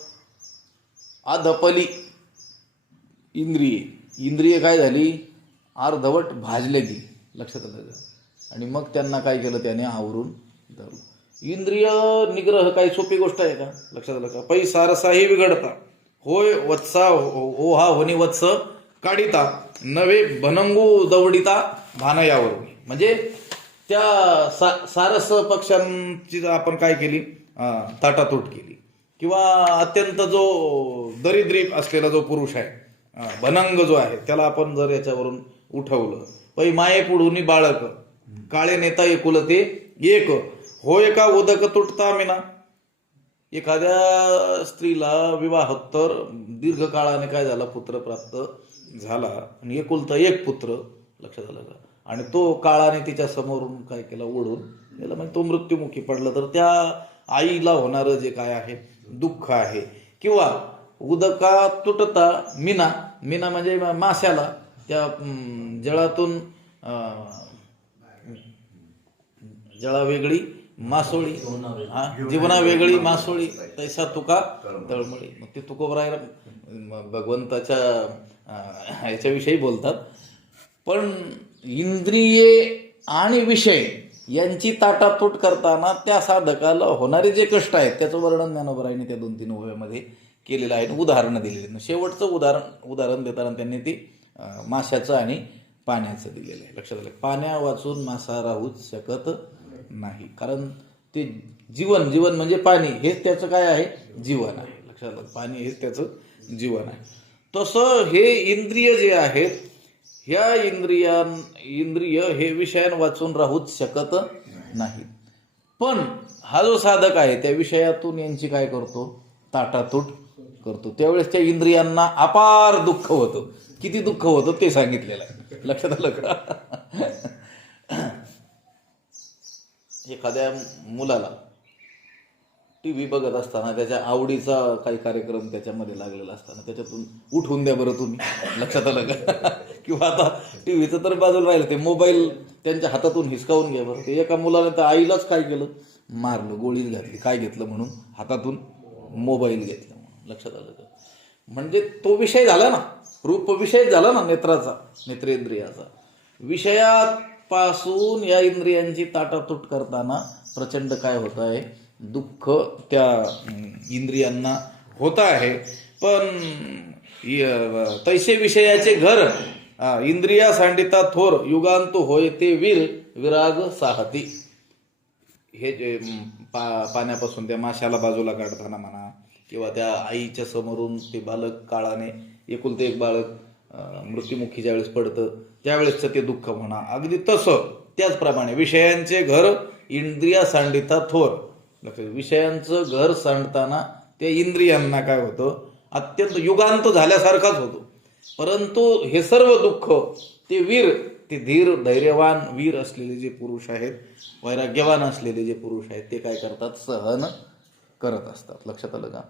अधपली इंद्रिय काय झाली? अर्धवट भाजले गेली, लक्षात आलं. आणि मग त्यांना काय केलं? त्याने आवरून धरलं. इंद्रिय निग्रह काही सोपी गोष्ट आहे का? लक्षात आलं का? पै सारसाही बिघडता होय वत्सा ओहा होनी वत्स काढिता नवे भनंगू दवडिता भानयावरून. म्हणजे त्या सारस पक्षांची आपण काय केली? ताटातूट केली. किंवा अत्यंत जो दरिद्री असलेला जो पुरुष आहे, भनंग जो आहे, त्याला आपण जर याच्यावरून उठवलं, पै माये पुढुनी बाळक काळे नेता एकुलते एक होय का उदक तुटता मिना. एखाद्या स्त्रीला विवाहोत्तर दीर्घ काळाने काय झाला? पुत्र प्राप्त झाला आणि एकुलता एक पुत्र, लक्षात आलं का? आणि तो काळाने तिच्या समोरून काय केला? ओढून गेला. म्हणजे तो मृत्युमुखी पडला, तर त्या आईला होणारं जे काय आहे दुःख आहे, किंवा उदका तुटता मिना म्हणजे माश्याला त्या जळातून जळा वेगळी मासोळी, जीवना वेगळी मासोळी, तैसा तुका तळमळी. मग ते तुकोबराय भगवंताच्या ह्याच्याविषयी बोलतात. पण इंद्रिये आणि विषय यांची ताटातूट करताना त्या साधकाला होणारे जे कष्ट आहेत त्याचं वर्णन ज्ञानोबरायांनी त्या 2-3 ओव्यामध्ये केलेलं आहे. उदाहरणं दिलेली. शेवटचं उदाहरण देताना त्यांनी ते माशाचं आणि पाण्याचं दिलेलं आहे. लक्षात आलं. पाण्या वाचून मासा राहूच शकत नाही, कारण ते जीवन म्हणजे पाणी हेच त्याचं काय आहे, जीवन आहे. लक्षात आलं. पाणी हेच त्याचं जीवन आहे. तसं हे इंद्रिय जे आहेत, ह्या इंद्रिय हे विषयान वाचून राहूच शकत नाही. पण हा जो साधक आहे त्या विषयातून यांची काय करतो, ताटातूट करतो. त्यावेळेस त्या इंद्रियांना अपार दुःख होतं. किती दुःख होतं ते सांगितलेलं आहे. लक्षात आलं का? एखाद्या मुलाला टीव्ही बघत असताना त्याच्या आवडीचा काही कार्यक्रम त्याच्यामध्ये लागलेला असताना त्याच्यातून उठवून द्या बरं तुम्ही. लक्षात आलं का? किंवा आता टीव्हीचं तर बाजूला राहिलं, ते मोबाईल त्यांच्या हातातून हिसकावून घ्या बरं. ते एका मुलाने तर आईलाच काय केलं, मारलं, गोळीच घातली. काय घेतलं म्हणून, हातातून मोबाईल घेतला म्हणून. लक्षात आलं का? म्हणजे तो विषय झाला ना, रूप विषय झाला ना नेत्राचा, नेत्रेंद्रियाचा. विषयापासून या इंद्रियांची ताटातूट करताना प्रचंड काय होत आहे, दुःख त्या इंद्रियांना होत आहे. पण तैसे विषयाचे घर इंद्रिया सांडिता थोर, युगांत होय ते वीर विराग साहती. हे जे पाण्यापासून त्या माशाला बाजूला काढताना म्हणा, किंवा त्या आईच्या समोरून ते बालक काळाने, एकुलते एक बालक मृत्युमुखी ज्यावेळेस पडतं त्यावेळेसचं ते दुःख म्हणा, अगदी तसं त्याचप्रमाणे विषयांचे घर इंद्रिया सांडिता थोर. विषयांचं घर सांडताना त्या इंद्रियांना काय होतं, अत्यंत युगांत झाल्यासारखाच होतो. परंतु हे सर्व दुःख ते वीर, ते धीर, धैर्यवान, वीर असलेले जे पुरुष आहेत, वैराग्यवान असलेले जे पुरुष आहेत, ते काय करतात, सहन करत असतात. लक्षात आलं का?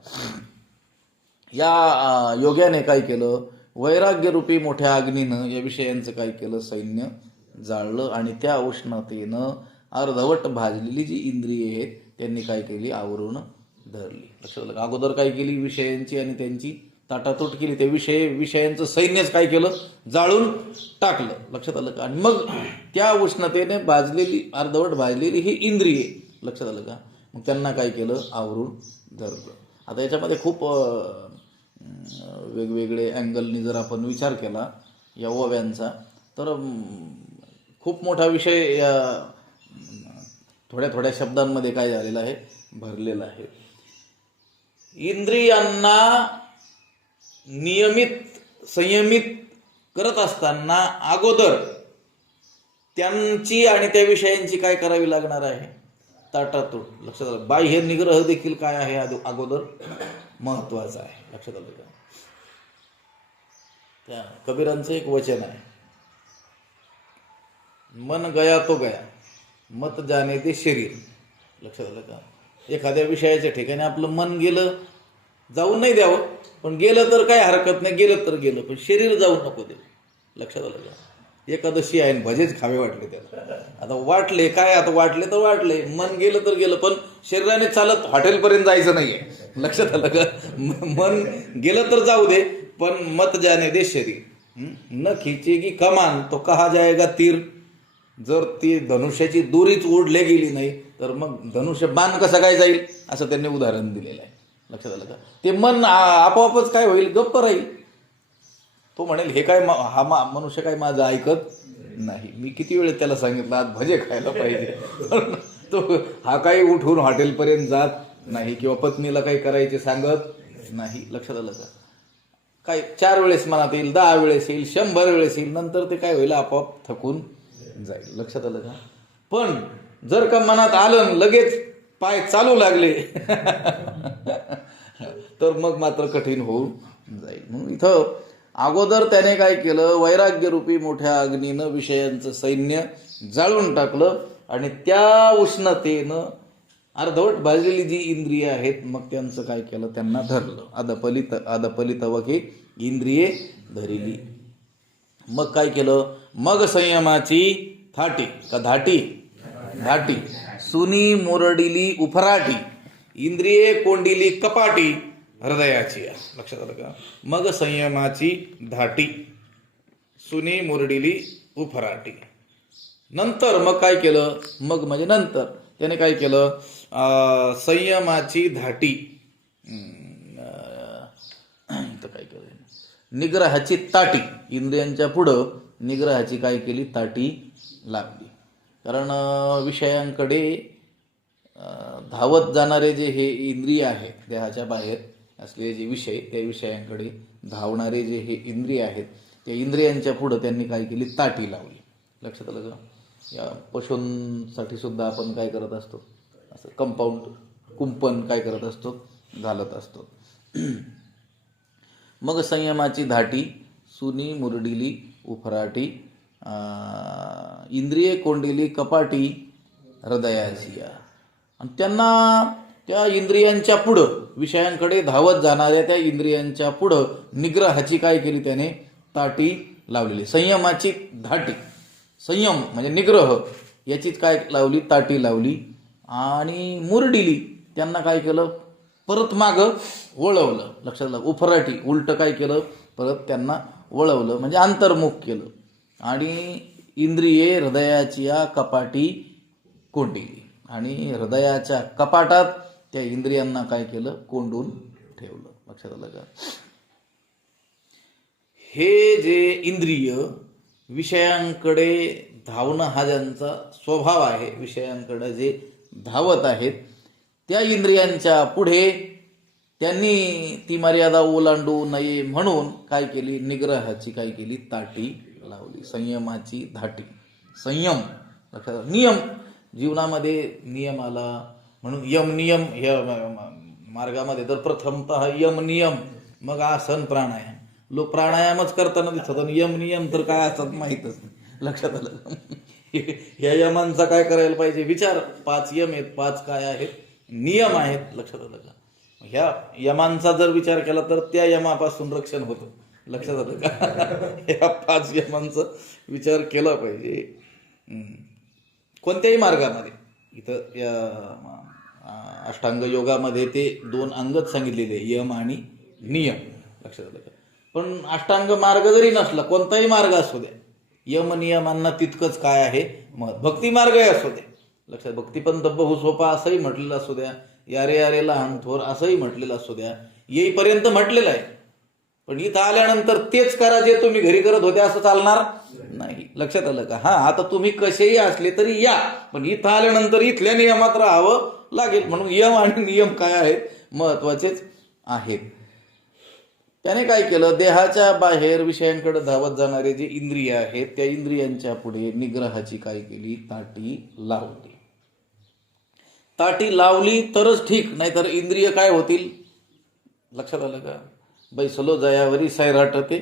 या योग्याने काय केलं, वैराग्यरूपी मोठ्या अग्नीनं या विषयांचं काय केलं, सैन्य जाळलं. आणि त्या उष्णतेनं अर्धवट भाजलेली जी इंद्रिये आहेत त्यांनी काय केली, आवरून धरली. लक्षात आलं का? अगोदर काय केली, विषयांची आणि त्यांची ताटातूट केली. त्या विषयांचं सैन्यच काय केलं, जाळून टाकलं. लक्षात आलं का? आणि मग त्या उष्णतेने भाजलेली, अर्धवट भाजलेली ही इंद्रिये, लक्षात आलं का, मग त्यांना काय केलं, आवरून धरलं. आता याच्यामध्ये खूप वेगवेगळे अँगलनी जर आपण विचार केला या ओव्यांचा, तर खूप मोठा विषय या थोड्या थोड्या शब्दांमध्ये काय झालेला आहे, भरलेला आहे. इंद्रियांना नियमित, संयमित करत असताना अगोदर त्यांची आणि त्या विषयांची काय करावी लागणार आहे, ताटातूट. लक्षात आलं. बाह्य निग्रह देखील काय आहे, अगोदर महत्वाचा आहे. लक्षात आलं का? त्या कबीरांचं एक वचन आहे, मन गया तो गया, मत जाने दे शरीर. लक्षात आलं का? एखाद्या विषयाच्या ठिकाणी आपलं मन गेलं, जाऊन नाही द्यावं, पण गेलं तर काय हरकत नाही, गेलं तर गेलं, पण शरीर जाऊ नको दे. लक्षात आलं का? एकादशी आहे, भजेच खावे वाटले त्याला. आता वाटले काय, आता वाटले तर वाटले, मन गेलं तर गेलं, पण शरीराने चालत हॉटेलपर्यंत जायचं नाहीये. लक्षात आलं का? मन गेलं तर जाऊ दे, पण मत जाने दे शरीर. न खिचेगी कमान तो कहा जाएगा तीर. जर ती धनुष्याची दोरीच ओढले गेली नाही तर मग धनुष्य बाण कसा काय जाईल, असं त्यांनी उदाहरण दिलेलं आहे. लक्षात आलं का? ते मन आपोआपच काय होईल, गप्प राहील. तो म्हणेल हे काय, हा मनुष्य काय माझं ऐकत नाही. मी किती वेळ त्याला सांगितलं आज भजे खायला पाहिजे, तो हा काही उठून हॉटेलपर्यंत जात नाही, किंवा पत्नीला काही करायचे सांगत नाही. लक्षात आलं का? काय 4 वेळेस मनात येईल, 10 वेळेस येईल, 100 वेळेस येईल, नंतर ते काय होईल, आपोआप थकून जाईल. लक्षात आलं का? पण जर का मनात आलं, लगेच पाय चालू लागले तर मग मात्र कठीण होऊन जाईल. म्हणून इथं अगोदर त्याने काय केलं, वैराग्यरूपी मोठ्या अग्नीनं विषयांचं सैन्य जाळून टाकलं, आणि त्या उष्णतेनं अर्धवट भाजलेली जी इंद्रिय आहेत मग त्यांचं काय केलं, त्यांना धरलं. अदपलित वके इंद्रिये धरिली. मग काय केलं, मग संयमाची थाटी का धाटी, धाटी. सुनी मुरडिली उफराटी, इंद्रिये कोंडिली कपाटी, हृदयाची. लक्षात आलं का? मग संयमाची धाटी, सुनी मुरडिली उफराटी. नंतर मग काय केलं? मग म्हणजे नंतर त्याने काय केलं? संयमाची धाटी, तर काय केलं? निग्रहाची ताटी. इंद्रियांच्या पुढं निग्रहाची काय केली? ताटी लागली. कारण विषयांकडे धावत जाणारे जे हे इंद्रिय आहेत, देहाच्या बाहेर असलेले जे विषय, त्या विषयांकडे धावणारे जे हे इंद्रिय आहेत, त्या इंद्रियांच्या पुढं त्यांनी काय केली? ताटी लावली. लक्षात आलं का? या पशूंसाठी सुद्धा आपण काय करत असतो? असं कंपाऊंड, कुंपण काय करत असतो? घालत असतो. मग संयमाची धाटी, सुनी मुरडिली उफराटी, इंद्रिये कोंडिली कपाटी, हृदयाची. आणि त्यांना त्या इंद्रियांच्या पुढं, विषयांकडे धावत जाणाऱ्या त्या इंद्रियांच्या पुढं निग्रहाची काय केली? त्याने ताटी लावलेली. संयमाची धाटी, संयम म्हणजे निग्रह, याचीच काय लावली? ताटी लावली. आणि मुरडिली, त्यांना काय केलं? परत मागं वळवलं. लक्षात आलं? उफराटी, उलट काय केलं? परत त्यांना वळवलं, म्हणजे अंतर्मुख केलं. आणि इंद्रिये हृदयाची कपाटी कोंडिली, आणि हृदयाच्या कपाटात त्या इंद्रियांना काय केलं? कोंडून ठेवलं. लक्षात आलं का? हे जे इंद्रिय विषयांकडे धावणं हा ज्यांचा स्वभाव आहे, विषयांकडे जे धावत आहेत, त्या इंद्रियांच्या पुढे त्यांनी ती मर्यादा ओलांडू नये म्हणून काय केली? निग्रहाची काय केली? ताटी लावली. संयमाची धाटी, संयम. लक्षात, नियम. जीवनामध्ये नियम आला म्हणून यम नियम ह्या मार्गामध्ये तर प्रथमतः यम नियम, मग आसन प्राणायाम. लोक प्राणायामच करताना दिसतात, आणि यम नियम तर काय असतात माहीतच नाही. लक्षात आलं? ह्या यमांचा काय करायला पाहिजे? विचार. 5 यम आहेत, 5 काय आहेत? नियम आहेत. लक्षात आलं का? ह्या यमांचा जर विचार केला तर त्या यमापासून रक्षण होतं. लक्षात आलं का? ह्या 5 यमांचा विचार केला पाहिजे कोणत्याही मार्गामध्ये. इथं या अष्टांग योगामध्ये ते 2 अंगच सांगितलेले, यम आणि नियम. लक्षात आलं का? पण अष्टांग मार्ग जरी नसला, कोणताही मार्ग असू द्या, यम नियमांना तितकंच काय आहे? भक्ती मार्गही असू द्या. लक्षात, भक्ती पण दब्बहू सोपा असंही म्हटलेलं असू द्या, यारे यारे लहान थोर असंही म्हटलेलं असू द्या, येईपर्यंत म्हटलेलं आहे. पण इथं आल्यानंतर तेच करा जे तुम्ही घरी करत होते असं चालणार नाही. लक्षात आलं का? हा, आता तुम्ही कसेही असले तरी या, पण इथं आल्यानंतर इथल्या नियमात राहावं लागेल. म्हणून यम आणि नियम काय आहेत? महत्वाचेच आहेत. त्याने काय केलं? देहाच्या बाहेर विषयांकडे धावत जाणारे जे इंद्रिय आहेत, त्या इंद्रियांच्या पुढे निग्रहाची काय केली? ताटी लावली. ताटी लावली तरच ठीक, नाहीतर इंद्रिय काय होतील? लक्षात आलं का? बैसलो जयावरी सैराटते,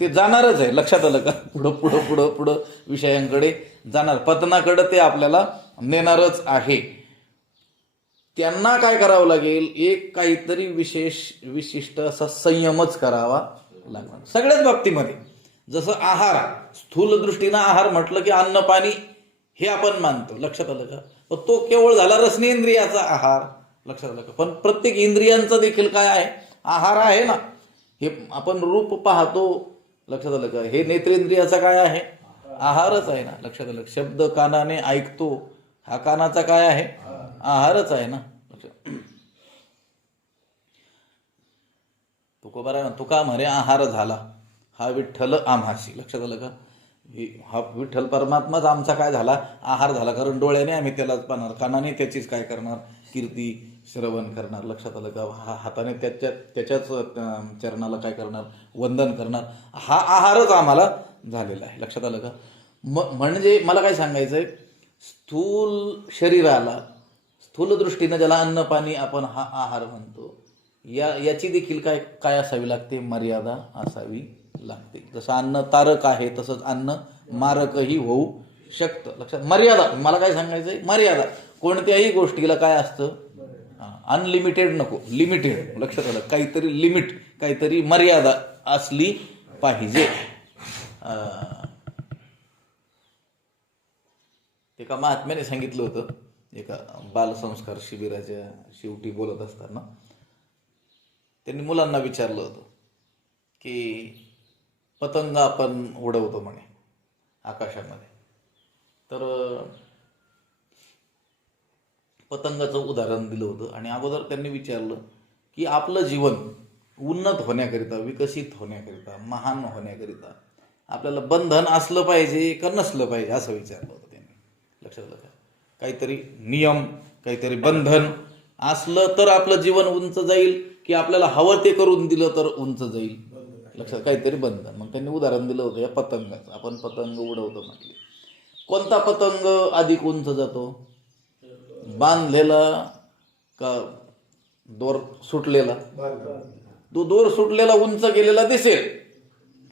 ते जाणारच आहे. लक्षात आलं का? पुढं पुढं पुढं पुढं विषयांकडे जाणार, पतनाकडे ते आपल्याला नेणारच आहे. त्यांना काय करावं लागेल? एक काहीतरी विशिष्ट असा संयमच करावा लागणार सगळ्याच बाबतीमध्ये. जसं आहार, स्थूल दृष्टीनं आहार म्हटलं की अन्न पाणी हे आपण मानतो. लक्षात आलं का? पण तो केवळ झाला रसनेंद्रियाचा आहार. लक्षात आलं का? पण प्रत्येक इंद्रियांचा देखील काय आहे? आहार आहे ना. हे आपण रूप पाहतो. लक्षात आलं का? हे नेत्रेंद्रियाचा काय आहे? आहारच आहे ना. लक्षात आलं? शब्द कानाने ऐकतो, हा कानाचा काय आहे? आहारच आहे ना. लक्षात, तुका म्हणे आहार झाला हा विठ्ठल आम्हाशी. लक्षात आलं का? हा विठ्ठल परमात्माच आमचा काय झाला? आहार झाला. कारण डोळ्याने आम्ही त्यालाच पाहणार, कानाने त्याचीच काय करणार? कीर्ती श्रवण करणार. लक्षात आलं का? हाताने त्याच्याच चरणाला काय करणार? वंदन करणार. हा आहारच आम्हाला झालेला आहे. लक्षात आलं का? म्हणजे मला काय सांगायचंय? स्थूल शरीराला, स्थूल दृष्टीनं ज्याला अन्न पाणी आपण हा आहार म्हणतो, याची देखील काय असावी लागते? मर्यादा असावी लागते. जसं अन्न तारक आहे तसंच अन्न मारकही होऊ शकतं. लक्षात, मर्यादा. मला काय सांगायचंय? मर्यादा. कोणत्याही गोष्टीला काय असतं? अनलिमिटेड नको, लिमिटेड. लक्षात आलं? काहीतरी लिमिट, काहीतरी मर्यादा असली पाहिजे. ते एका महात्म्याने सांगितलं होतं, एका बालसंस्कार शिबिराच्या शेवटी बोलत असताना त्यांनी मुलांना विचारलं होतं की पतंग आपण उडवतो म्हणे आकाशामध्ये, तर पतंगाचं उदाहरण दिलं होतं आणि अगोदर त्यांनी विचारलं की आपलं जीवन उन्नत होण्याकरिता, विकसित होण्याकरिता, महान होण्याकरिता आपल्याला बंधन असलं पाहिजे का नसलं पाहिजे असं विचारलं होतं त्यांनी. लक्षात आलं का? काहीतरी नियम, काहीतरी बंधन असलं तर आपलं जीवन उंच जाईल की आपल्याला हवं ते करून दिलं तर उंच जाईल? लक्षात, काहीतरी बंधन. मग त्यांनी उदाहरण दिलं होतं या पतंगाचं. आपण पतंग उडवतो म्हटले, कोणता पतंग अधिक उंच जातो? बांधलेला का दोर सुटलेला? तो दोर सुटलेला उंच गेलेला दिसेल.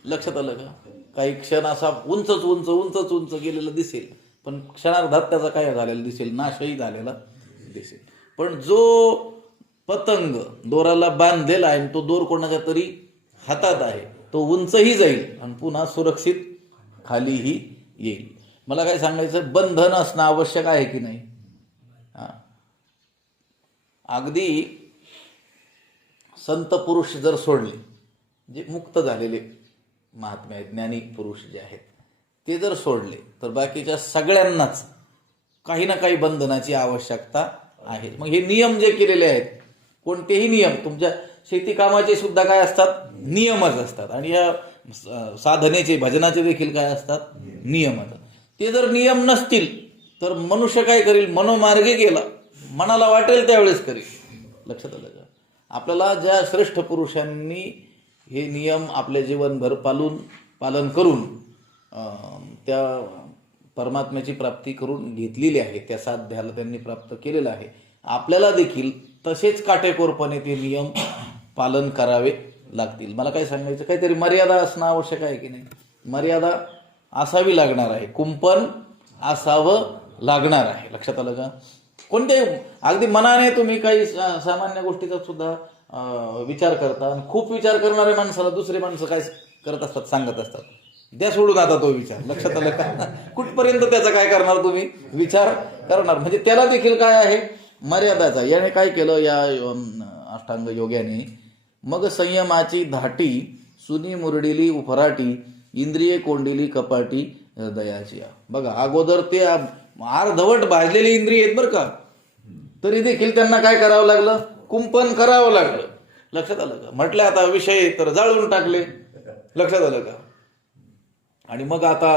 लक्षात आलं का? काही क्षण असा उंचच उंच गेलेला दिसेल, पण क्षणार्धात त्याचा काय झालेला दिसेल? नाशही झालेला दिसेल. पण जो पतंग दोराला बांधलेला आहे, तो दोर कोणाच्या तरी हातात आहे, तो उंचही जाईल आणि पुन्हा सुरक्षित खालीही येईल. मला काय सांगायचं, बंधन असणं आवश्यक आहे की नाही? अगदी संत पुरुष जर सोडले, जे मुक्त झालेले महात्मे आहेत, ज्ञानी पुरुष जे आहेत, ते जर सोडले तर बाकीच्या सगळ्यांनाच काही ना काही बंधनाची आवश्यकता आहे. मग हे नियम जे केलेले आहेत, कोणतेही नियम, तुमच्या शेती कामाचे सुद्धा काय असतात? नियमच असतात. आणि या साधनेचे, भजनाचे देखील काय असतात? नियमच. ते जर नियम नसतील तर मनुष्य काय करेल? मनोमार्गे गेला, मनाला वाटेल त्यावेळेस करेल. लक्षात आलं का? आपल्याला ज्या श्रेष्ठ पुरुषांनी हे नियम आपल्या जीवनभर पालन करून त्या परमात्म्याची प्राप्ती करून घेतलेली आहे, त्या साध्याला त्यांनी प्राप्त केलेलं आहे, आपल्याला देखील तसेच काटेकोरपणे ते नियम पालन करावे लागतील. मला काय सांगायचं, काहीतरी मर्यादा असणं आवश्यक आहे की नाही? मर्यादा असावी लागणार आहे, कुंपण असावं लागणार आहे. लक्षात आलं का? कोणते अगदी मनाने तुम्ही काही सामान्य गोष्टीचा सुद्धा विचार करता, आणि खूप विचार करणाऱ्या माणसाला दुसरे माणसं काय करत असतात? सांगत असतात, द्या सोडून आता तो विचार. लक्षात आलं का? कुठपर्यंत त्याचा काय करणार तुम्ही? विचार करणार. म्हणजे त्याला देखील काय आहे? मर्यादाचा. याने काय केलं या अष्टांग योग्याने? मग संयमाची धाटी सुनी मुरडिली उफराटी, इंद्रिये कोंडिली कपाटी हृदयाची. बघा, अगोदर ते अर्धवट भाजलेली इंद्रिय आहेत बरं का, तरी देखील त्यांना काय करावं लागलं? कुंपण करावं लागलं. लक्षात आलं का? म्हटलं आता विषय तर जाळून टाकले. लक्षात आलं का? आणि मग आता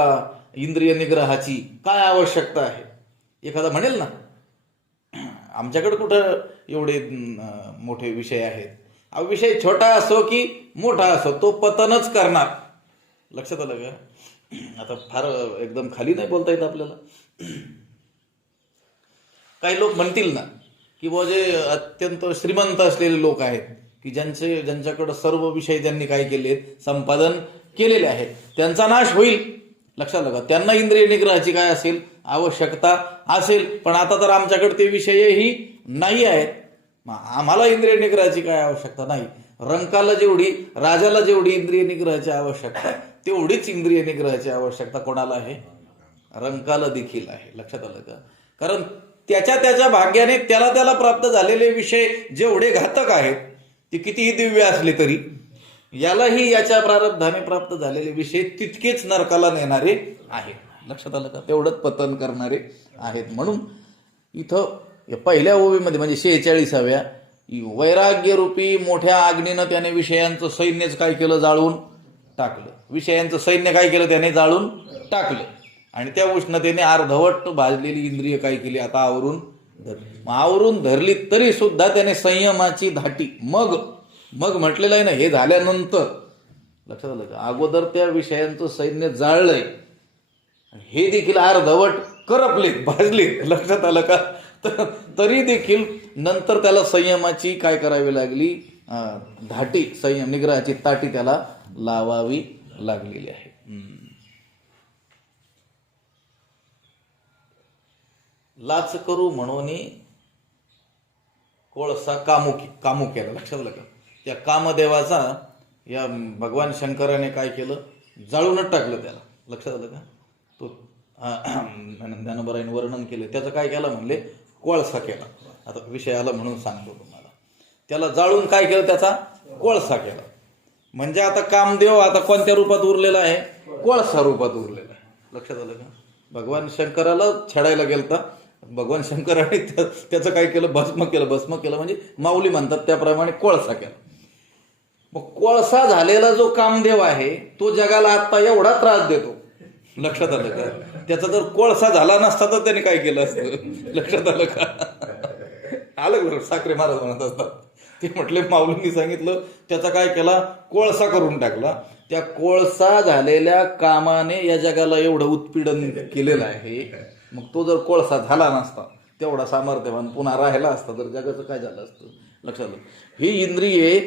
इंद्रिय निग्रहाची काय आवश्यकता आहे? एखादा म्हणेल ना, आमच्याकडे कुठं एवढे मोठे विषय आहेत. विषय छोटा असो की मोठा असो, तो पतनच करणार. लक्षात आलं का? आता फार एकदम खाली नाही बोलता येत आपल्याला. काही लोक म्हणतील ना की बुवा जे अत्यंत श्रीमंत असलेले लोक आहेत, की ज्यांच्याकडे सर्व विषय त्यांनी काय केले? संपादन केलेले आहेत, त्यांचा नाश होईल. लक्षात आलं का? त्यांना इंद्रिय निग्रहाची काय असेल? आवश्यकता असेल. पण आता तर आमच्याकडे ते विषयही नाही आहेत, आम्हाला इंद्रिय निग्रहाची काय आवश्यकता नाही. रंकाला जेवढी, राजाला जेवढी इंद्रिय निग्रहाची आवश्यकता, तेवढीच इंद्रिय निग्रहाची आवश्यकता कोणाला आहे? रंकाला देखील आहे. लक्षात आलं का? कारण त्याच्या भाग्याने त्याला प्राप्त झालेले विषय जेवढे घातक आहेत, ते कितीही दिव्य असले तरी यालाही याच्या प्रारब्धाने प्राप्त झालेले विषय तितकेच नरकाला नेणारे आहेत. लक्षात आलं का? तेवढंच पतन करणारे आहेत. म्हणून इथं पहिल्या ओवीमध्ये म्हणजे 46व्या, वैराग्य रूपी मोठ्या अग्नीनं त्याने विषयांचं सैन्यच काय केलं? जाळून टाकलं. विषयांचं सैन्य काय केलं? त्याने जाळून टाकलं. आणि त्या उष्णतेने अर्धवट भाजलेली इंद्रिय काय केली? आता आवरून धरली तरी सुद्धा त्याने संयमाची धाटी, मग म्हटलेलं आहे ना, हे झाल्यानंतर. लक्षात आलं का? अगोदर त्या विषयांचं सैन्य जाळलंय, हे देखील अर्धवट करपले, भाजले. लक्षात आलं का? तरी देखील नंतर त्याला संयमाची काय करावी लागली? धाटी, संयम निग्रहाची ताटी त्याला लावावी लागलेली आहे. लाच करू म्हणून कोळसा कामू केला. लक्षात आलं का? त्या कामदेवाचा या भगवान शंकराने काय केलं? जाळूनच टाकलं त्याला. लक्षात आलं का? तो ज्ञानोबरांनी वर्णन केलं. त्याचं काय केलं म्हणले, कोळसा केला. आता विषय आला म्हणून सांगतो तुम्हाला. त्याला जाळून काय केलं, त्याचा कोळसा केला. म्हणजे आता कामदेव आता कोणत्या रूपात उरलेला आहे, कोळसा रूपात उरलेला आहे. लक्षात आलं का? भगवान शंकराला छेडायला गेलता, भगवान शंकराने त्याचं काय केलं, भस्म केलं. भस्म केलं म्हणजे माऊली म्हणतात त्याप्रमाणे कोळसा केला. मग कोळसा झालेला जो कामदेव आहे तो जगाला आता एवढा त्रास देतो. लक्षात आलं का? त्याचा जर कोळसा झाला नसता तर त्याने काय केलं असतं. लक्षात आलं का? आलं बरोबर. साखरे महाराज म्हणत असतात, ते म्हटले माऊलींनी सांगितलं त्याचा काय केला, कोळसा करून टाकला. त्या कोळसा झालेल्या कामाने या जगाला एवढं उत्पीडन केलेलं आहे. मग तो जर कोळसा झाला नसता, तेवढा सामर्थ्यवान पुन्हा राहिला असता, तर जगाचं काय झालं असतं. लक्षात आलं? ही इंद्रिये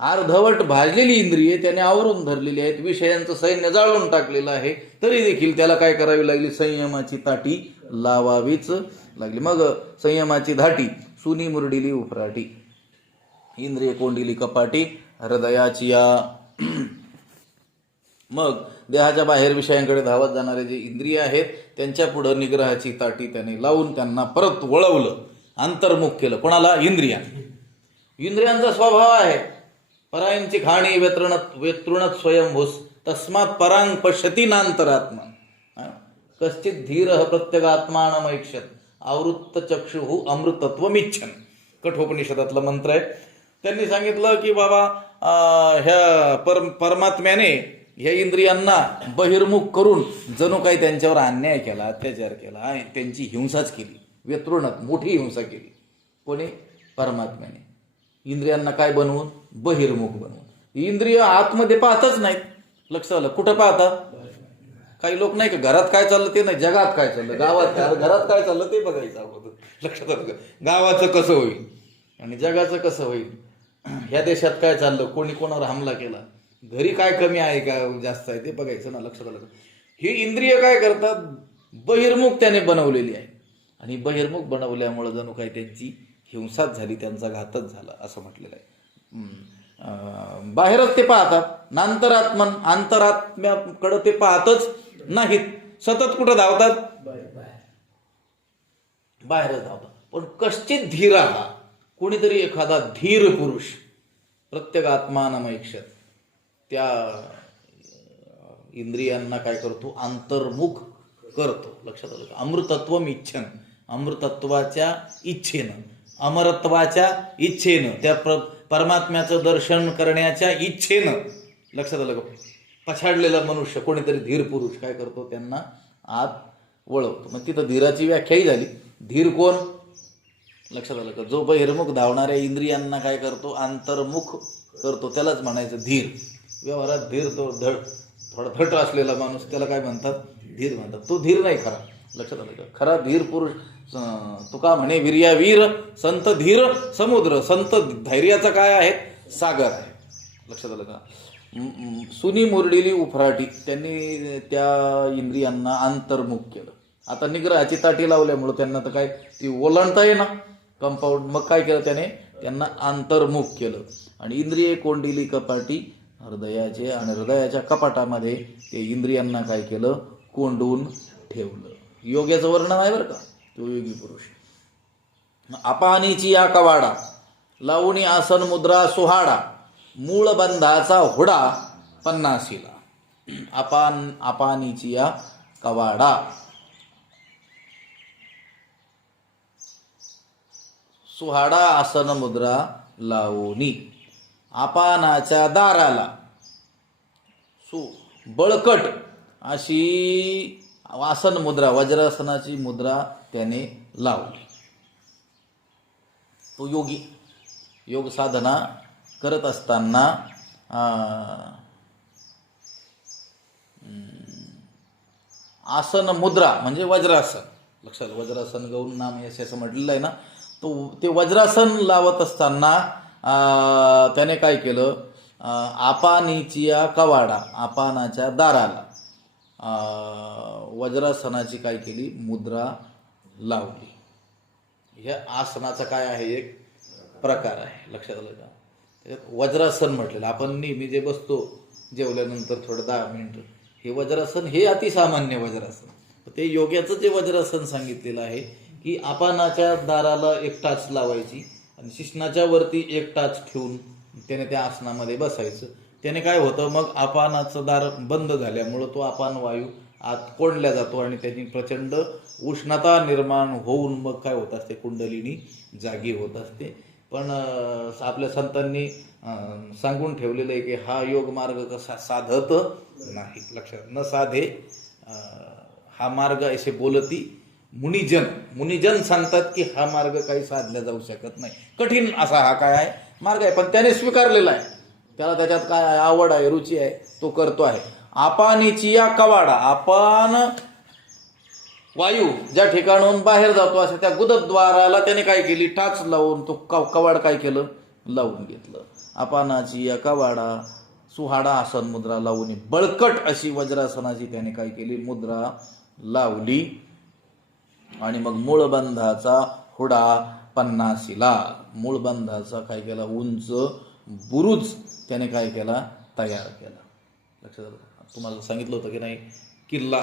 अर्धवट भाजलेली इंद्रिये त्याने आवरून धरलेली आहेत. विषयांचं सैन्य जाळून टाकलेलं आहे. तरी देखील त्याला काय करावी लागली, संयमाची ताटी लावावीच लागली. मग संयमाची धाटी सुनी मुरडिली उफराटी, इंद्रिय कोंडिली कपाटी हृदयाची या. मग देहाच्या बाहेर विषयांकडे धावत जाणारे जे इंद्रिय आहेत त्यांच्या पुढे निग्रहाची ताटी त्याने लावून त्यांना परत वळवलं, अंतर्मुख केलं. कोणाला? इंद्रियांचा स्वभाव आहे परायंची खाणी वेतृणत स्वयंभूस तस्मात परांग पश्यती नांतरात्मा कश्चित धीर प्रत्यगात्मानमैक्षत आवृत्त चक्षु अमृतत्वमिच्छन. कठोपनिषदातला मंत्र आहे. त्यांनी सांगितलं की बाबा ह्या परमात्म्याने ह्या इंद्रियांना बहिर्मुख करून जणू काही त्यांच्यावर अन्याय केला, अत्याचार केला आणि त्यांची हिंसाच केली. व्यतृणत मोठी हिंसा केली. कोणी? परमात्म्याने. इंद्रियांना काय बनवून? बहिर्मुख बनवून. इंद्रिय आतमध्ये पाहतच नाहीत. लक्षात आलं? कुठं पाहतात? काही लोक नाही का, घरात काय चाललं ते नाही, जगात काय चाललं, घरात काय चाललं ते बघायचं अगोदर. लक्षात आलं का? गावाचं कसं होईल आणि जगाचं कसं होईल, ह्या देशात काय चाललं, कोणी कोणावर हमला केला, घरी काय कमी आहे का जास्त आहे ते बघायचं ना. लक्षात आलं का? ही इंद्रिय काय करतात, बहिर्मुख त्याने बनवलेली आहे. आणि बहिर्मुख बनवल्यामुळे जणू काही त्यांची हिंसाच झाली, त्यांचा घातच झाला असं म्हटलेलं आहे. बाहेरच ते पाहतात. नांतरात्मन, अंतरात्म्याकडं ते पाहतच नाहीत. सतत कुठं धावतात? बाहेरच धावतात. पण कश्चित धीरा, कोणीतरी एखादा धीर पुरुष प्रत्यगात्मानमैक्षत त्या इंद्रियांना काय करतो, अंतर्मुख करतो. लक्षात आलं का? अमृतत्वम इच्छन, अमृतत्वाच्या इच्छेनं, अमरत्वाच्या इच्छेनं, त्या परमात्म्याचं दर्शन करण्याच्या इच्छेनं. लक्षात आलं का? पछाडलेला मनुष्य कोणीतरी धीर पुरुष काय करतो, त्यांना आत वळवतो. मग तिथं धीराची व्याख्याही झाली. धीर कोण? लक्षात आलं का? जो बहिर्मुख धावणाऱ्या इंद्रियांना काय करतो, अंतर्मुख करतो, त्यालाच म्हणायचं धीर. व्यवहारात धीर तो थोडा धट असलेला माणूस, त्याला काय म्हणतात, धीर म्हणतात. तो धीर नाही खरा. लक्षात आलं का? खरा धीर पुरुष तुका म्हणे वीर्या वीर संत धीर समुद्र. संत धैर्याचा काय आहे, सागर आहे. लक्षात आलं का? सुनी मुरडिली उफराटी, त्यांनी त्या इंद्रियांना अंतर्मुख केलं. आता निग्रहाची ताटी लावल्यामुळं त्यांना तर काय ती ओलांडता येईना कंपाऊंड. मग काय केलं त्याने, त्यांना अंतर्मुख केलं. आणि इंद्रिय कोंडिली कपाटी हृदयाचे, आणि हृदयाच्या कपाटामध्ये ते इंद्रियांना काय केलं, कोंडून ठेवलं. योग्याचं वर्णन आहे बरं का, तो योगी पुरुष. अपानीची या कवाडा लावणी आसन मुद्रा सुहाडा मूळ बंधाचा हुडा पन्नासीला. अपानीची या कवाडा, सुहाडा आसन मुद्रा लावणी, अपानाच्या दाराला बळकट अशी आसन मुद्रा, वज्रासनाची मुद्रा त्याने लावली. तो योगी योग साधना करत असताना आसन मुद्रा म्हणजे वज्रासन. लक्षात, वज्रासन गौण नाम यश असं म्हटलेलं आहे ना. तो ते वज्रासन लावत असताना त्याने काय केलं, आपानीचिया कवाडा, आपानाच्या दाराला वज्रासनाची काय केली, मुद्रा लावली. ह्या आसनाचा काय आहे, एक प्रकार आहे. लक्षात आलं का? त्याच्यात वज्रासन म्हटलेलं. आपण नेहमी जे बसतो जेवल्यानंतर थोडं 10 मिनिट, हे वज्रासन हे अतिसामान्य वज्रासन. ते योग्याचं जे वज्रासन सांगितलेलं आहे की आपानाच्या दाराला एक टाच लावायची आणि शिश्नाच्या वरती एक टाच ठेवून त्याने त्या आसनामध्ये बसायचं. त्याने काय होतं, मग आपानाचं दार बंद झाल्यामुळं तो आपान वायू आत कोंडल्या जातो आणि त्याची प्रचंड उष्णता निर्माण होऊन मग काय होत असते, कुंडलिनी जागी होत असते. पण आपल्या संतांनी सांगून ठेवलेलं आहे की हा योग मार्ग कसा साधत नाही, लक्षात न साधे हा मार्ग असे बोलती मुनिजन सांगतात की हा मार्ग काही साधला जाऊ शकत नाही, कठीण असा हा काय आहे मार्ग आहे. पण त्याने स्वीकारलेला आहे, त्याला त्याच्यात काय आहे, आवड आहे, रुची आहे, तो करतो आहे. आपानीची या कवाडा, आपान वायू ज्या ठिकाणून बाहेर जातो अशा त्या गुदद्वाराला त्याने काय केली, टाच लावून तो कवाड काय केलं, लावून घेतलं. आपानाची या कवाडा सुहाडा आसन मुद्रा लावून बळकट अशी वज्रासनाची त्याने काय केली, मुद्रा लावली. आणि मग मूळबंधाचा हुडा पन्नासीला, मूळबंधाचा काय केला, उंच बुरुज त्याने काय केला, तयार केला. लक्षात आलं? तुम्हाला सांगितलं होतं की नाही, किल्ला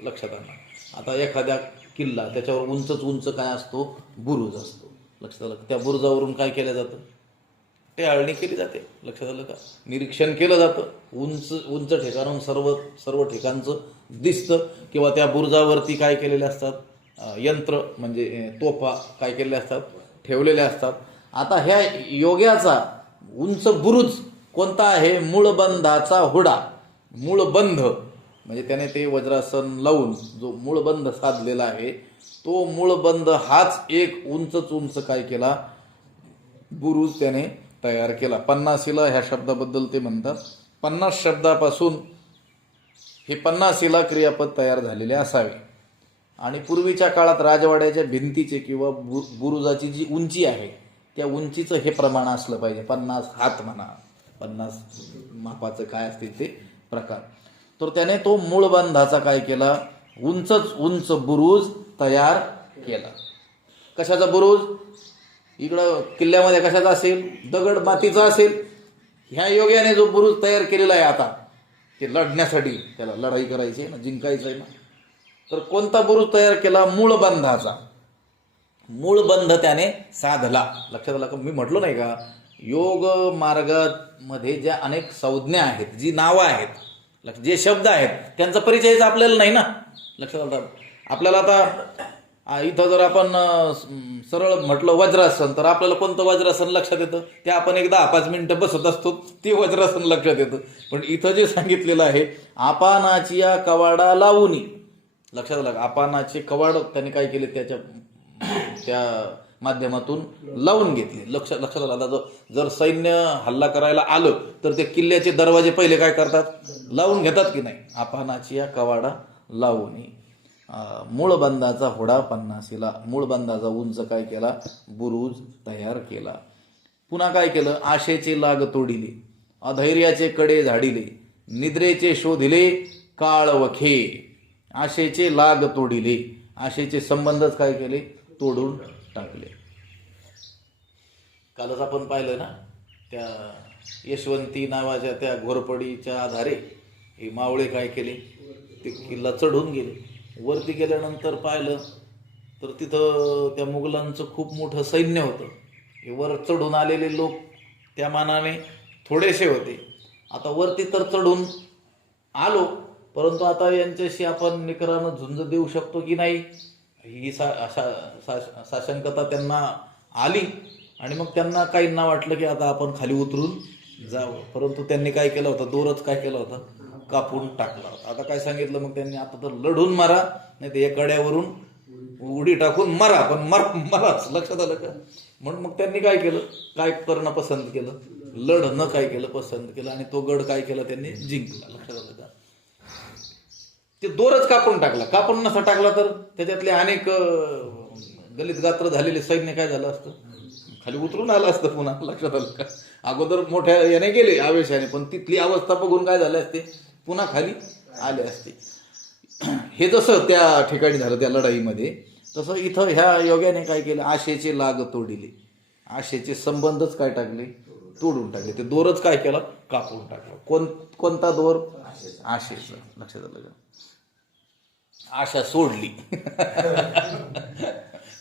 लक्षात आला. आता एखाद्या किल्ला त्याच्यावर उंच काय असतो, बुरुज असतो. लक्षात आलं? त्या बुरुजावरून काय केलं जातं, टेहाळणी केली जाते. लक्षात आलं का? निरीक्षण केलं जातं. उंच ठिकाणून सर्व ठिकाणचं दिसतं. किंवा त्या बुरुजावरती काय केलेले असतात, यंत्र म्हणजे तोफा काय केलेले असतात, ठेवलेले असतात. आता ह्या योग्याचा उंच बुरुज कोणता आहे, मूळबंधाचा हुडा. मूळबंध म्हणजे त्याने ते वज्रासन लावून जो मूळबंध साधलेला आहे, तो मूळबंध हाच एक उंच काय केला, बुरुज त्याने तयार केला. पन्नासीला ह्या शब्दाबद्दल ते म्हणतात. 50 शब्दापासून हे 50ला क्रियापद तयार झालेले असावे. आणि पूर्वीच्या काळात राजवाड्याच्या भिंतीचे किंवा बुरुजाची जी उंची आहे त्या उंचीचं हे प्रमाण असलं पाहिजे. 50 हात म्हणा, 50 मापाचं काय असते ते प्रकार. तर त्याने तो मूळबंधाचा काय केला, उंच बुरुज तयार केला. कशाचा बुरुज, इकडं किल्ल्यामध्ये कशाचा असेल, दगड मातीचा असेल. ह्या योग्याने जो बुरुज तयार केलेला आहे आता ते लढण्यासाठी, त्याला लढाई करायची आहे ना, जिंकायचं आहे ना, तर कोणता बुरुज तयार केला, मूळबंधाचा. मूळबंध त्याने साधला. लक्षात आलं का? मी म्हटलो नाही का, योग मार्गामध्ये ज्या अनेक संज्ञा आहेत, जी नावं आहेत, जे शब्द आहेत, त्यांचा परिचयच आपल्याला नाही ना. लक्षात आलं? आपल्याला आता इथं जर आपण सरळ म्हटलं वज्रासन, तर आपल्याला कोणतं वज्रासन लक्षात येतं, ते आपण एक 10-5 मिनिटं बसत असतो, ते वज्रासन लक्षात येतं. पण इथं जे सांगितलेलं आहे, आपानाची या कवाडा लावूनी, लक्षात आलं? आपानाचे कवाड त्याने काय केले, त्या माध्यमातून लावून घेतले. लक्षात आलं? जर सैन्य हल्ला करायला आलं तर ते किल्ल्याचे दरवाजे पहिले काय करतात, लावून घेतात की नाही. आपानाची या कवाडा लावून मूळबंधाचा हुडा 50ला, मूळबंधाचा उंच काय केला, बुरुज तयार केला. पुन्हा काय केलं, आशेचे लाग तोडिले, अधैर्याचे कडे झाडिले, निद्रेचे शोधिले काळवखे. आशेचे लाग तोडिले, आशेचे संबंधच काय केले, तोडून टाकले. कालच आपण पाहिलं ना, त्या यशवंती नावाच्या त्या घोरपडीच्या आधारे हे मावळे काय केले, ते किल्ला चढून गेले. वरती गेल्यानंतर पाहिलं तर तिथं त्या मुघलांचं खूप मोठं सैन्य होतं. हे वर चढून आलेले लोक त्या मानाने थोडेसे होते. आता वरती तर चढून आलो, परंतु आता यांच्याशी आपण निकरानं झुंज देऊ शकतो की नाही, ही साशंकता त्यांना आली. आणि मग त्यांना काहींना वाटलं की आता आपण खाली उतरून जावं, परंतु त्यांनी काय केलं होतं, दोरच काय केलं होतं, कापून टाकला होता. आता काय सांगितलं मग त्यांनी, आता तर लढून मारा, नाही तर या कड्यावरून उडी टाकून मारा, पण मराच. लक्षात आलं का? म्हणून मग त्यांनी काय केलं, काय करणं पसंत केलं, लढणं काय केलं, पसंत केलं. आणि तो गड काय केला, त्यांनी जिंकला. लक्षात आलं का? ते दोरच कापून टाकला. कापून नसा टाकला तर त्याच्यातले अनेक गलित गात्र झालेले सैन्य काय झालं असतं, खाली उतरून आलं असतं पुन्हा. लक्षात आलं का? अगोदर मोठ्या याने गेले आवेशाने, पण तिथली अवस्था बघून काय झाले असते, पुन्हा खाली आले असते. हे जसं त्या ठिकाणी झालं त्या लढाईमध्ये, तसं इथं ह्या योग्याने काय केलं, आशेचे लाग तोडिले, आशेचे संबंधच काय टाकले, तोडून टाकले. ते दोरच काय केलं, कापून टाकलं. कोणता दोर, आशेचा. लक्षात आलं का? आशा सोडली.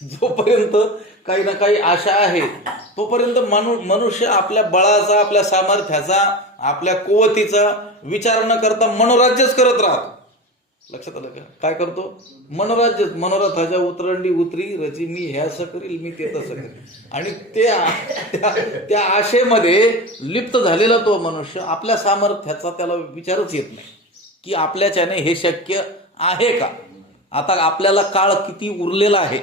जोपर्यंत काही ना काही आशा आहे तोपर्यंत मनुष्य आपल्या बळाचा, आपल्या सामर्थ्याचा, आपल्या कुवतीचा विचार न करता मनोराज्यच करत राहतो. लक्षात आलं का? काय करतो? मनोराज्यच. मनोरथाच्या उतरंडी उतरी रची, मी हे असं करील, मी ते तसं करील. आणि त्या आशेमध्ये लिप्त झालेला तो मनुष्य आपल्या सामर्थ्याचा त्याला विचारच येत नाही की आपल्याच्याने हे शक्य आहे का. आता आपल्याला काळ किती उरलेला आहे,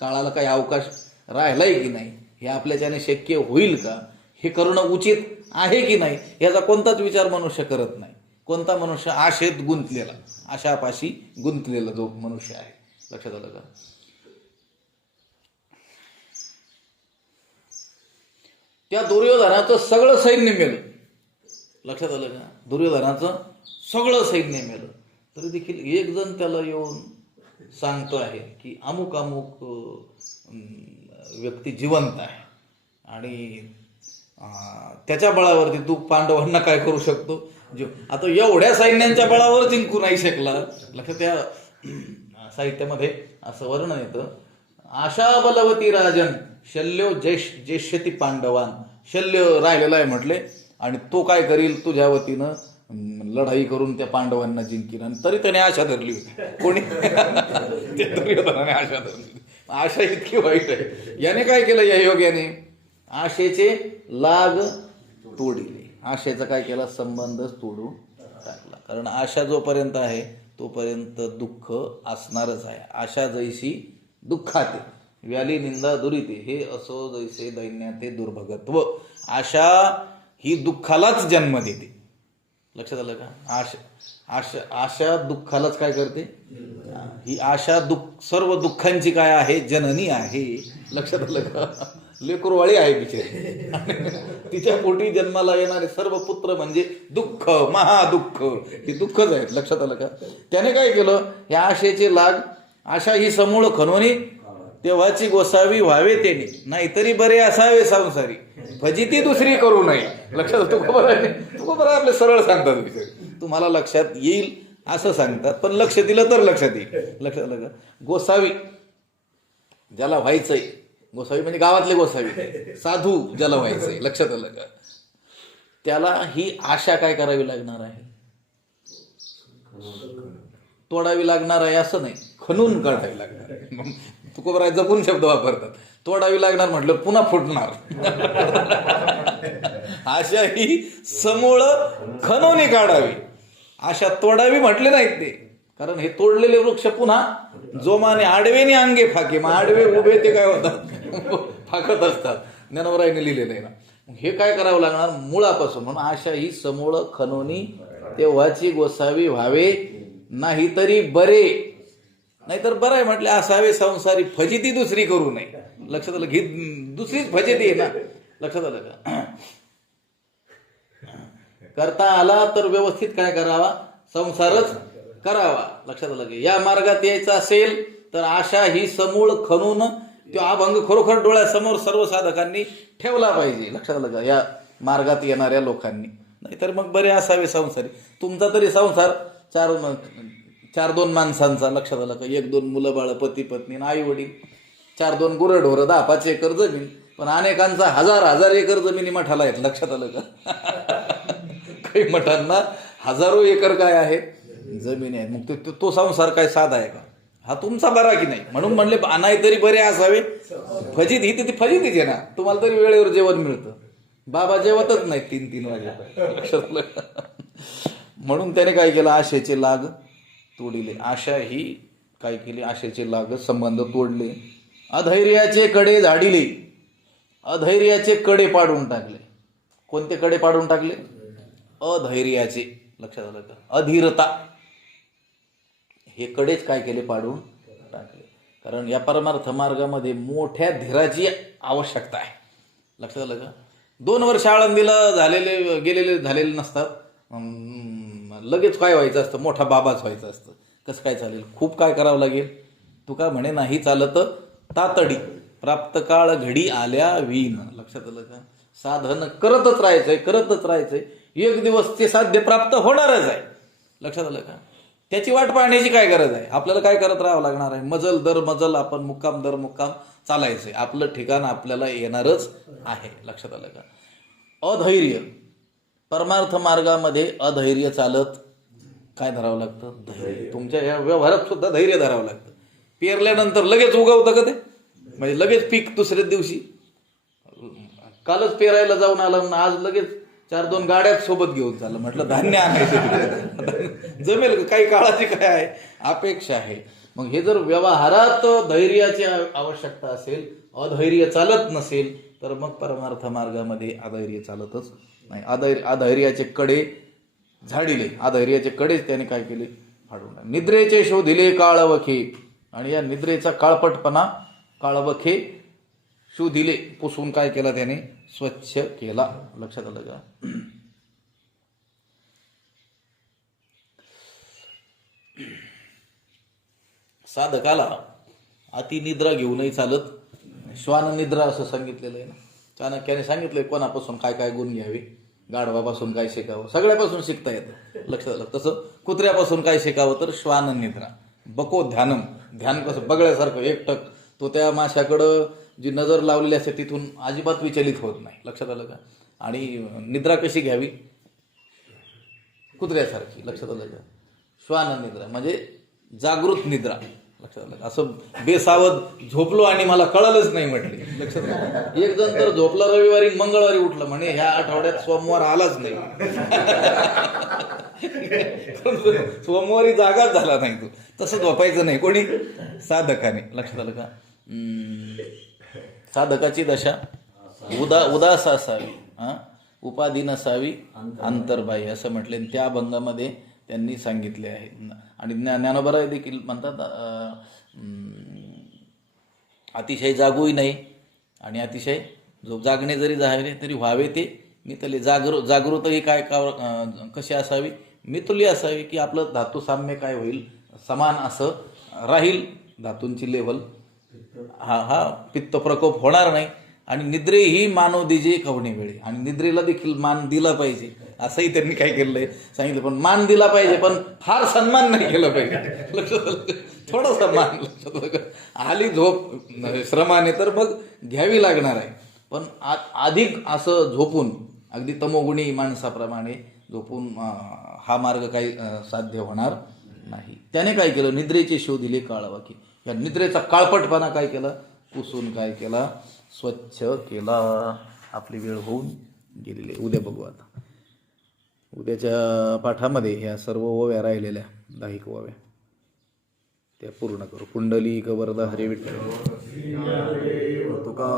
काळाला काही अवकाश राहिलाय की नाही, हे आपल्याच्याने शक्य होईल का, हे करणं उचित आहे की नाही, याचा कोणताच विचार मनुष्य करत नाही. कोणता मनुष्य आशेत गुंतलेला, आशापाशी गुंतलेला जो मनुष्य आहे. लक्षात आलं का? त्या दुर्योधनाचं सगळं सैन्य मेलं. लक्षात आलं का? दुर्योधनाचं सगळं सैन्य मेलं. तरी देखील एक जण त्याला येऊन सांगतो आहे की अमुक अमुक व्यक्ती जिवंत आहे आणि त्याच्या बळावरती तू पांडवांना काय करू शकतो. आता एवढ्या सैन्यांच्या बळावर जिंकू नाही शकला. लक्षात, त्या साहित्यामध्ये असं वर्णन येतं, आशा बलवती राजन शल्यो जेष्यती पांडवान. शल्य राहिलेला आहे म्हटले आणि तो काय करील, तुझ्या वतीनं लढाई करून त्या पांडवांना जिंकील. आणि तरी त्याने आशा धरली होती. कोणी? दुर्योधनाने आशा धरली. आशा इतकी वाईट आहे. याने काय केलं, या योग्याने आशेचे लाग तोडिले. आशेचा काय केला, संबंधच तोडून टाकला. कारण आशा जोपर्यंत आहे तोपर्यंत दुःख असणारच आहे. आशा जैसी दुःखाते व्याली निंदा दुरिते, हे असो जैसे दैन्याते दुर्भगत्व. आशा ही दुःखालाच जन्म देते. लक्षात आलं का? आशा दुःखालाच काय करते? ही आशा सर्व दुःखांची काय आहे, जननी आहे. लक्षात आलं का? लेकरवाळी आहे बिचारी. तिच्या पोटी जन्माला येणारे सर्व पुत्र म्हणजे दुःख, महादुःख, ही दुःखच आहेत. लक्षात आलं का? त्याने काय केलं, या आशेचे लाग, आशा ही समूळ खनोनी तेव्हाची गोसावी व्हावे तेने, नाहीतरी बरे असावे संसारी, फजिती दुसरी करू नये. लक्षात, तू खबर आहे, तू खबर आहे, आपले सरळ सांगतात बिचारे. तुम्हाला लक्षात येईल असं सांगतात, पण लक्ष दिलं तर लक्षात येईल. लक्षात आलं का? गोसावी ज्याला व्हायचंय, गोसावी म्हणजे गावातले गोसावी, साधू ज्याला व्हायचंय. लक्षात आलं का? त्याला ही आशा काय करावी लागणार आहे, तोडावी लागणार आहे. असं नाही, खणून काढावी लागणार आहे. तुकोबराय जपून शब्द वापरतात. तोडावी लागणार म्हटलं पुन्हा फुटणार. आशा ही समूळ खणून काढावी. आशा तोडावी म्हटले नाहीत ते, कारण हे तोडलेले वृक्ष पुन्हा जोमाने आडवेने अंगे फाके, मग आडवे उभे ते काय होतात, फाकत असतात. ज्ञानवरायने लिहिलेलं आहे ना. हे काय करावं लागणार, मुळापासून. म्हणून आशा ही समूळ खणोनी तेव्हाची गोसावी व्हावे, नाहीतरी बरे. नाहीतर बरं आहे म्हटले असावे संसारी, फजिती दुसरी करू नये. लक्षात आलं? ही दुसरीच फजिती आहे ना. लक्षात आलं का? करता आला तर व्यवस्थित काय करावा, संसारच करावा. लक्षात आलं की या मार्गात यायचं असेल तर आशा ही समूळ खणून तो अभंग खरोखर डोळ्यासमोर सर्व साधकांनी ठेवला पाहिजे. लक्षात आलं का? या मार्गात येणाऱ्या लोकांनी. नाहीतर मग बरे असावे संसारी. तुमचा तरी संसार चार दोन माणसांचा. लक्षात आलं का? 1-2 मुलं बाळ, पती पत्नी, आई वडील, 4-2 गुरंढोरं, 10-5 एकर जमीन. पण अनेकांचा 1000 एकर जमिनी मठाला आहेत. लक्षात आलं का? काही मठांना हजारो एकर काय आहे, जमीन आहे. मग तो संसार काय साधा आहे का? हा तुमचा बरा की नाही. म्हणून म्हणले नाहीतरी बरे असावे, फजित ही ती फजितीच आहे ना. तुम्हाला तरी वेळेवर जेवण मिळतं. बाबा जेवतच नाही 3-3 वाजे. लक्षात आलं? म्हणून त्याने काय केलं, आशेचे लाग तोडिले. आशा ही काय केली, आशेचे लाग संबंध तोडले. अधैर्याचे कडे झाडिले. अधैर्याचे कडे पाडून टाकले. कोणते कडे पाडून टाकले? अधैर्याचे. लक्षात आलं का? अधीरता हे कडेच काय केले, पाडून टाकले. कारण या परमार्थ मार्गामध्ये मोठ्या धीराची आवश्यकता आहे. लक्षात आलं का? 2 वर्ष आळंदीला गेलेले नसतात. लगेच काय व्हायचं असतं, मोठा बाबाच व्हायचं असतं. कसं काय चालेल? खूप काय करावं लागेल. तुका म्हणे नाही चालत तातडी, प्राप्त काळ घडी आल्या वीण. लक्षात आलं का? साधन करतच राहायचंय. एक दिवस ते साध्य प्राप्त होणारच आहे. लक्षात आलं का? त्याची वाट पाहण्याची काय गरज आहे? आपल्याला काय करत राहावं लागणार आहे? मजल दर मजल आपण मुक्काम दर मुक्काम चालायचंय. आपलं ठिकाण आपल्याला येणारच आहे. लक्षात आलं का? अधैर्य, परमार्थ मार्गामध्ये अधैर्य चालत काय धरावं लागतं? धैर्य. तुमच्या या व्यवहारात सुद्धा धैर्य धरावं लागतं. पेरल्यानंतर लगेच उगवतं का ते? म्हणजे लगेच पीक दुसऱ्याच दिवशी? कालच पेरायला जाऊन आला ना आज लगेच 4-2 गाड्यात सोबत घेऊन चाललं. म्हटलं धान्य आणायचं जमेल का? काही काळाची काय आहे अपेक्षा आहे. मग हे जर व्यवहारात धैर्याची आवश्यकता असेल, अधैर्य चालत नसेल, तर मग परमार्थ मार्गामध्ये अधैर्य चालतच नाही. अधैर्याचे कडे झाडिले, अधैर्याचे कडेच त्याने काय केले? फाडून. निद्रेचे शोधिले काळवखे, आणि या निद्रेचा काळपटपणा काळवखे शोधिले, पुसून काय केला त्याने? स्वच्छ केला. लक्षात आलं का? साधकाला अतिनिद्रा घेऊनही चालत. श्वान निद्रा असं सांगितलेलं आहे ना. चाणक्याने सांगितलंय कोणापासून काय काय गुण घ्यावे, गाढवापासून काय शिकावं, सगळ्यापासून शिकता येतं. लक्षात आलं? तसं कुत्र्यापासून काय शिकावं तर श्वान निद्रा. बको ध्यानम, ध्यान कसं बगळ्यासारखं एकटक तो त्या माशाकडं जी नजर लावलेली असते तिथून अजिबात विचलित होत नाही. लक्षात आलं का? आणि निद्रा कशी घ्यावी? कुत्र्यासारखी. लक्षात आलं का? श्वान निद्रा म्हणजे जागृत निद्रा. लक्षात आलं का? असं बेसावध झोपलो आणि मला कळलंच नाही म्हटले. लक्षात आलं? एक जण तर झोपला रविवारी, मंगळवारी उठलं म्हणे ह्या आठवड्यात सोमवार आलाच नाही. सोमवारी जागाच झाला नाही तो. तसं झोपायचं नाही कोणी? साधकाने. लक्षात आलं का? साधकाची दशा उदास असावी, उपाधी नसावी, अंतर्बाह्य असं म्हटले. त्या अभंगामध्ये त्यांनी सांगितले आहे. आणि ज्ञानोबराय देखील म्हणतात अतिशय जागूही नाही आणि अतिशय जागणे जरी झाले तरी व्हावे ते मितले. जागृतही काय कशी असावी? मितुली असावी, की आपलं धातू साम्य काय होईल? समान असं राहील धातूंची लेवल. हा पित्त प्रकोप होणार नाही. आणि निद्रे ही मानव दिजे कवणे वेळी, आणि निद्रेला देखील मान दिला पाहिजे असंही त्यांनी काय केलंय सांगितलं. पण मान दिला पाहिजे पण फार सन्मान नाही केलं पाहिजे. लक्षात थोडासा मान. लक्षात आली झोप श्रमाने तर मग घ्यावी लागणार आहे. पण अधिक असं झोपून अगदी तमोगुणी माणसाप्रमाणे झोपून हा मार्ग काही साध्य होणार नाही. त्याने काय केलं? निद्रेचे शोधिले काळवाकी. या निद्रेचा काळपटपणा काय केला? पुसून काय केला? स्वच्छ केला. आपली वेळ होऊन गेलेली. उद्या बघू आता. उद्याच्या पाठामध्ये ह्या सर्व ओव्या राहिलेल्या 10 ओव्या त्या पूर्ण करू. पुंडलिक वरद हरी विठ्ठल. तुका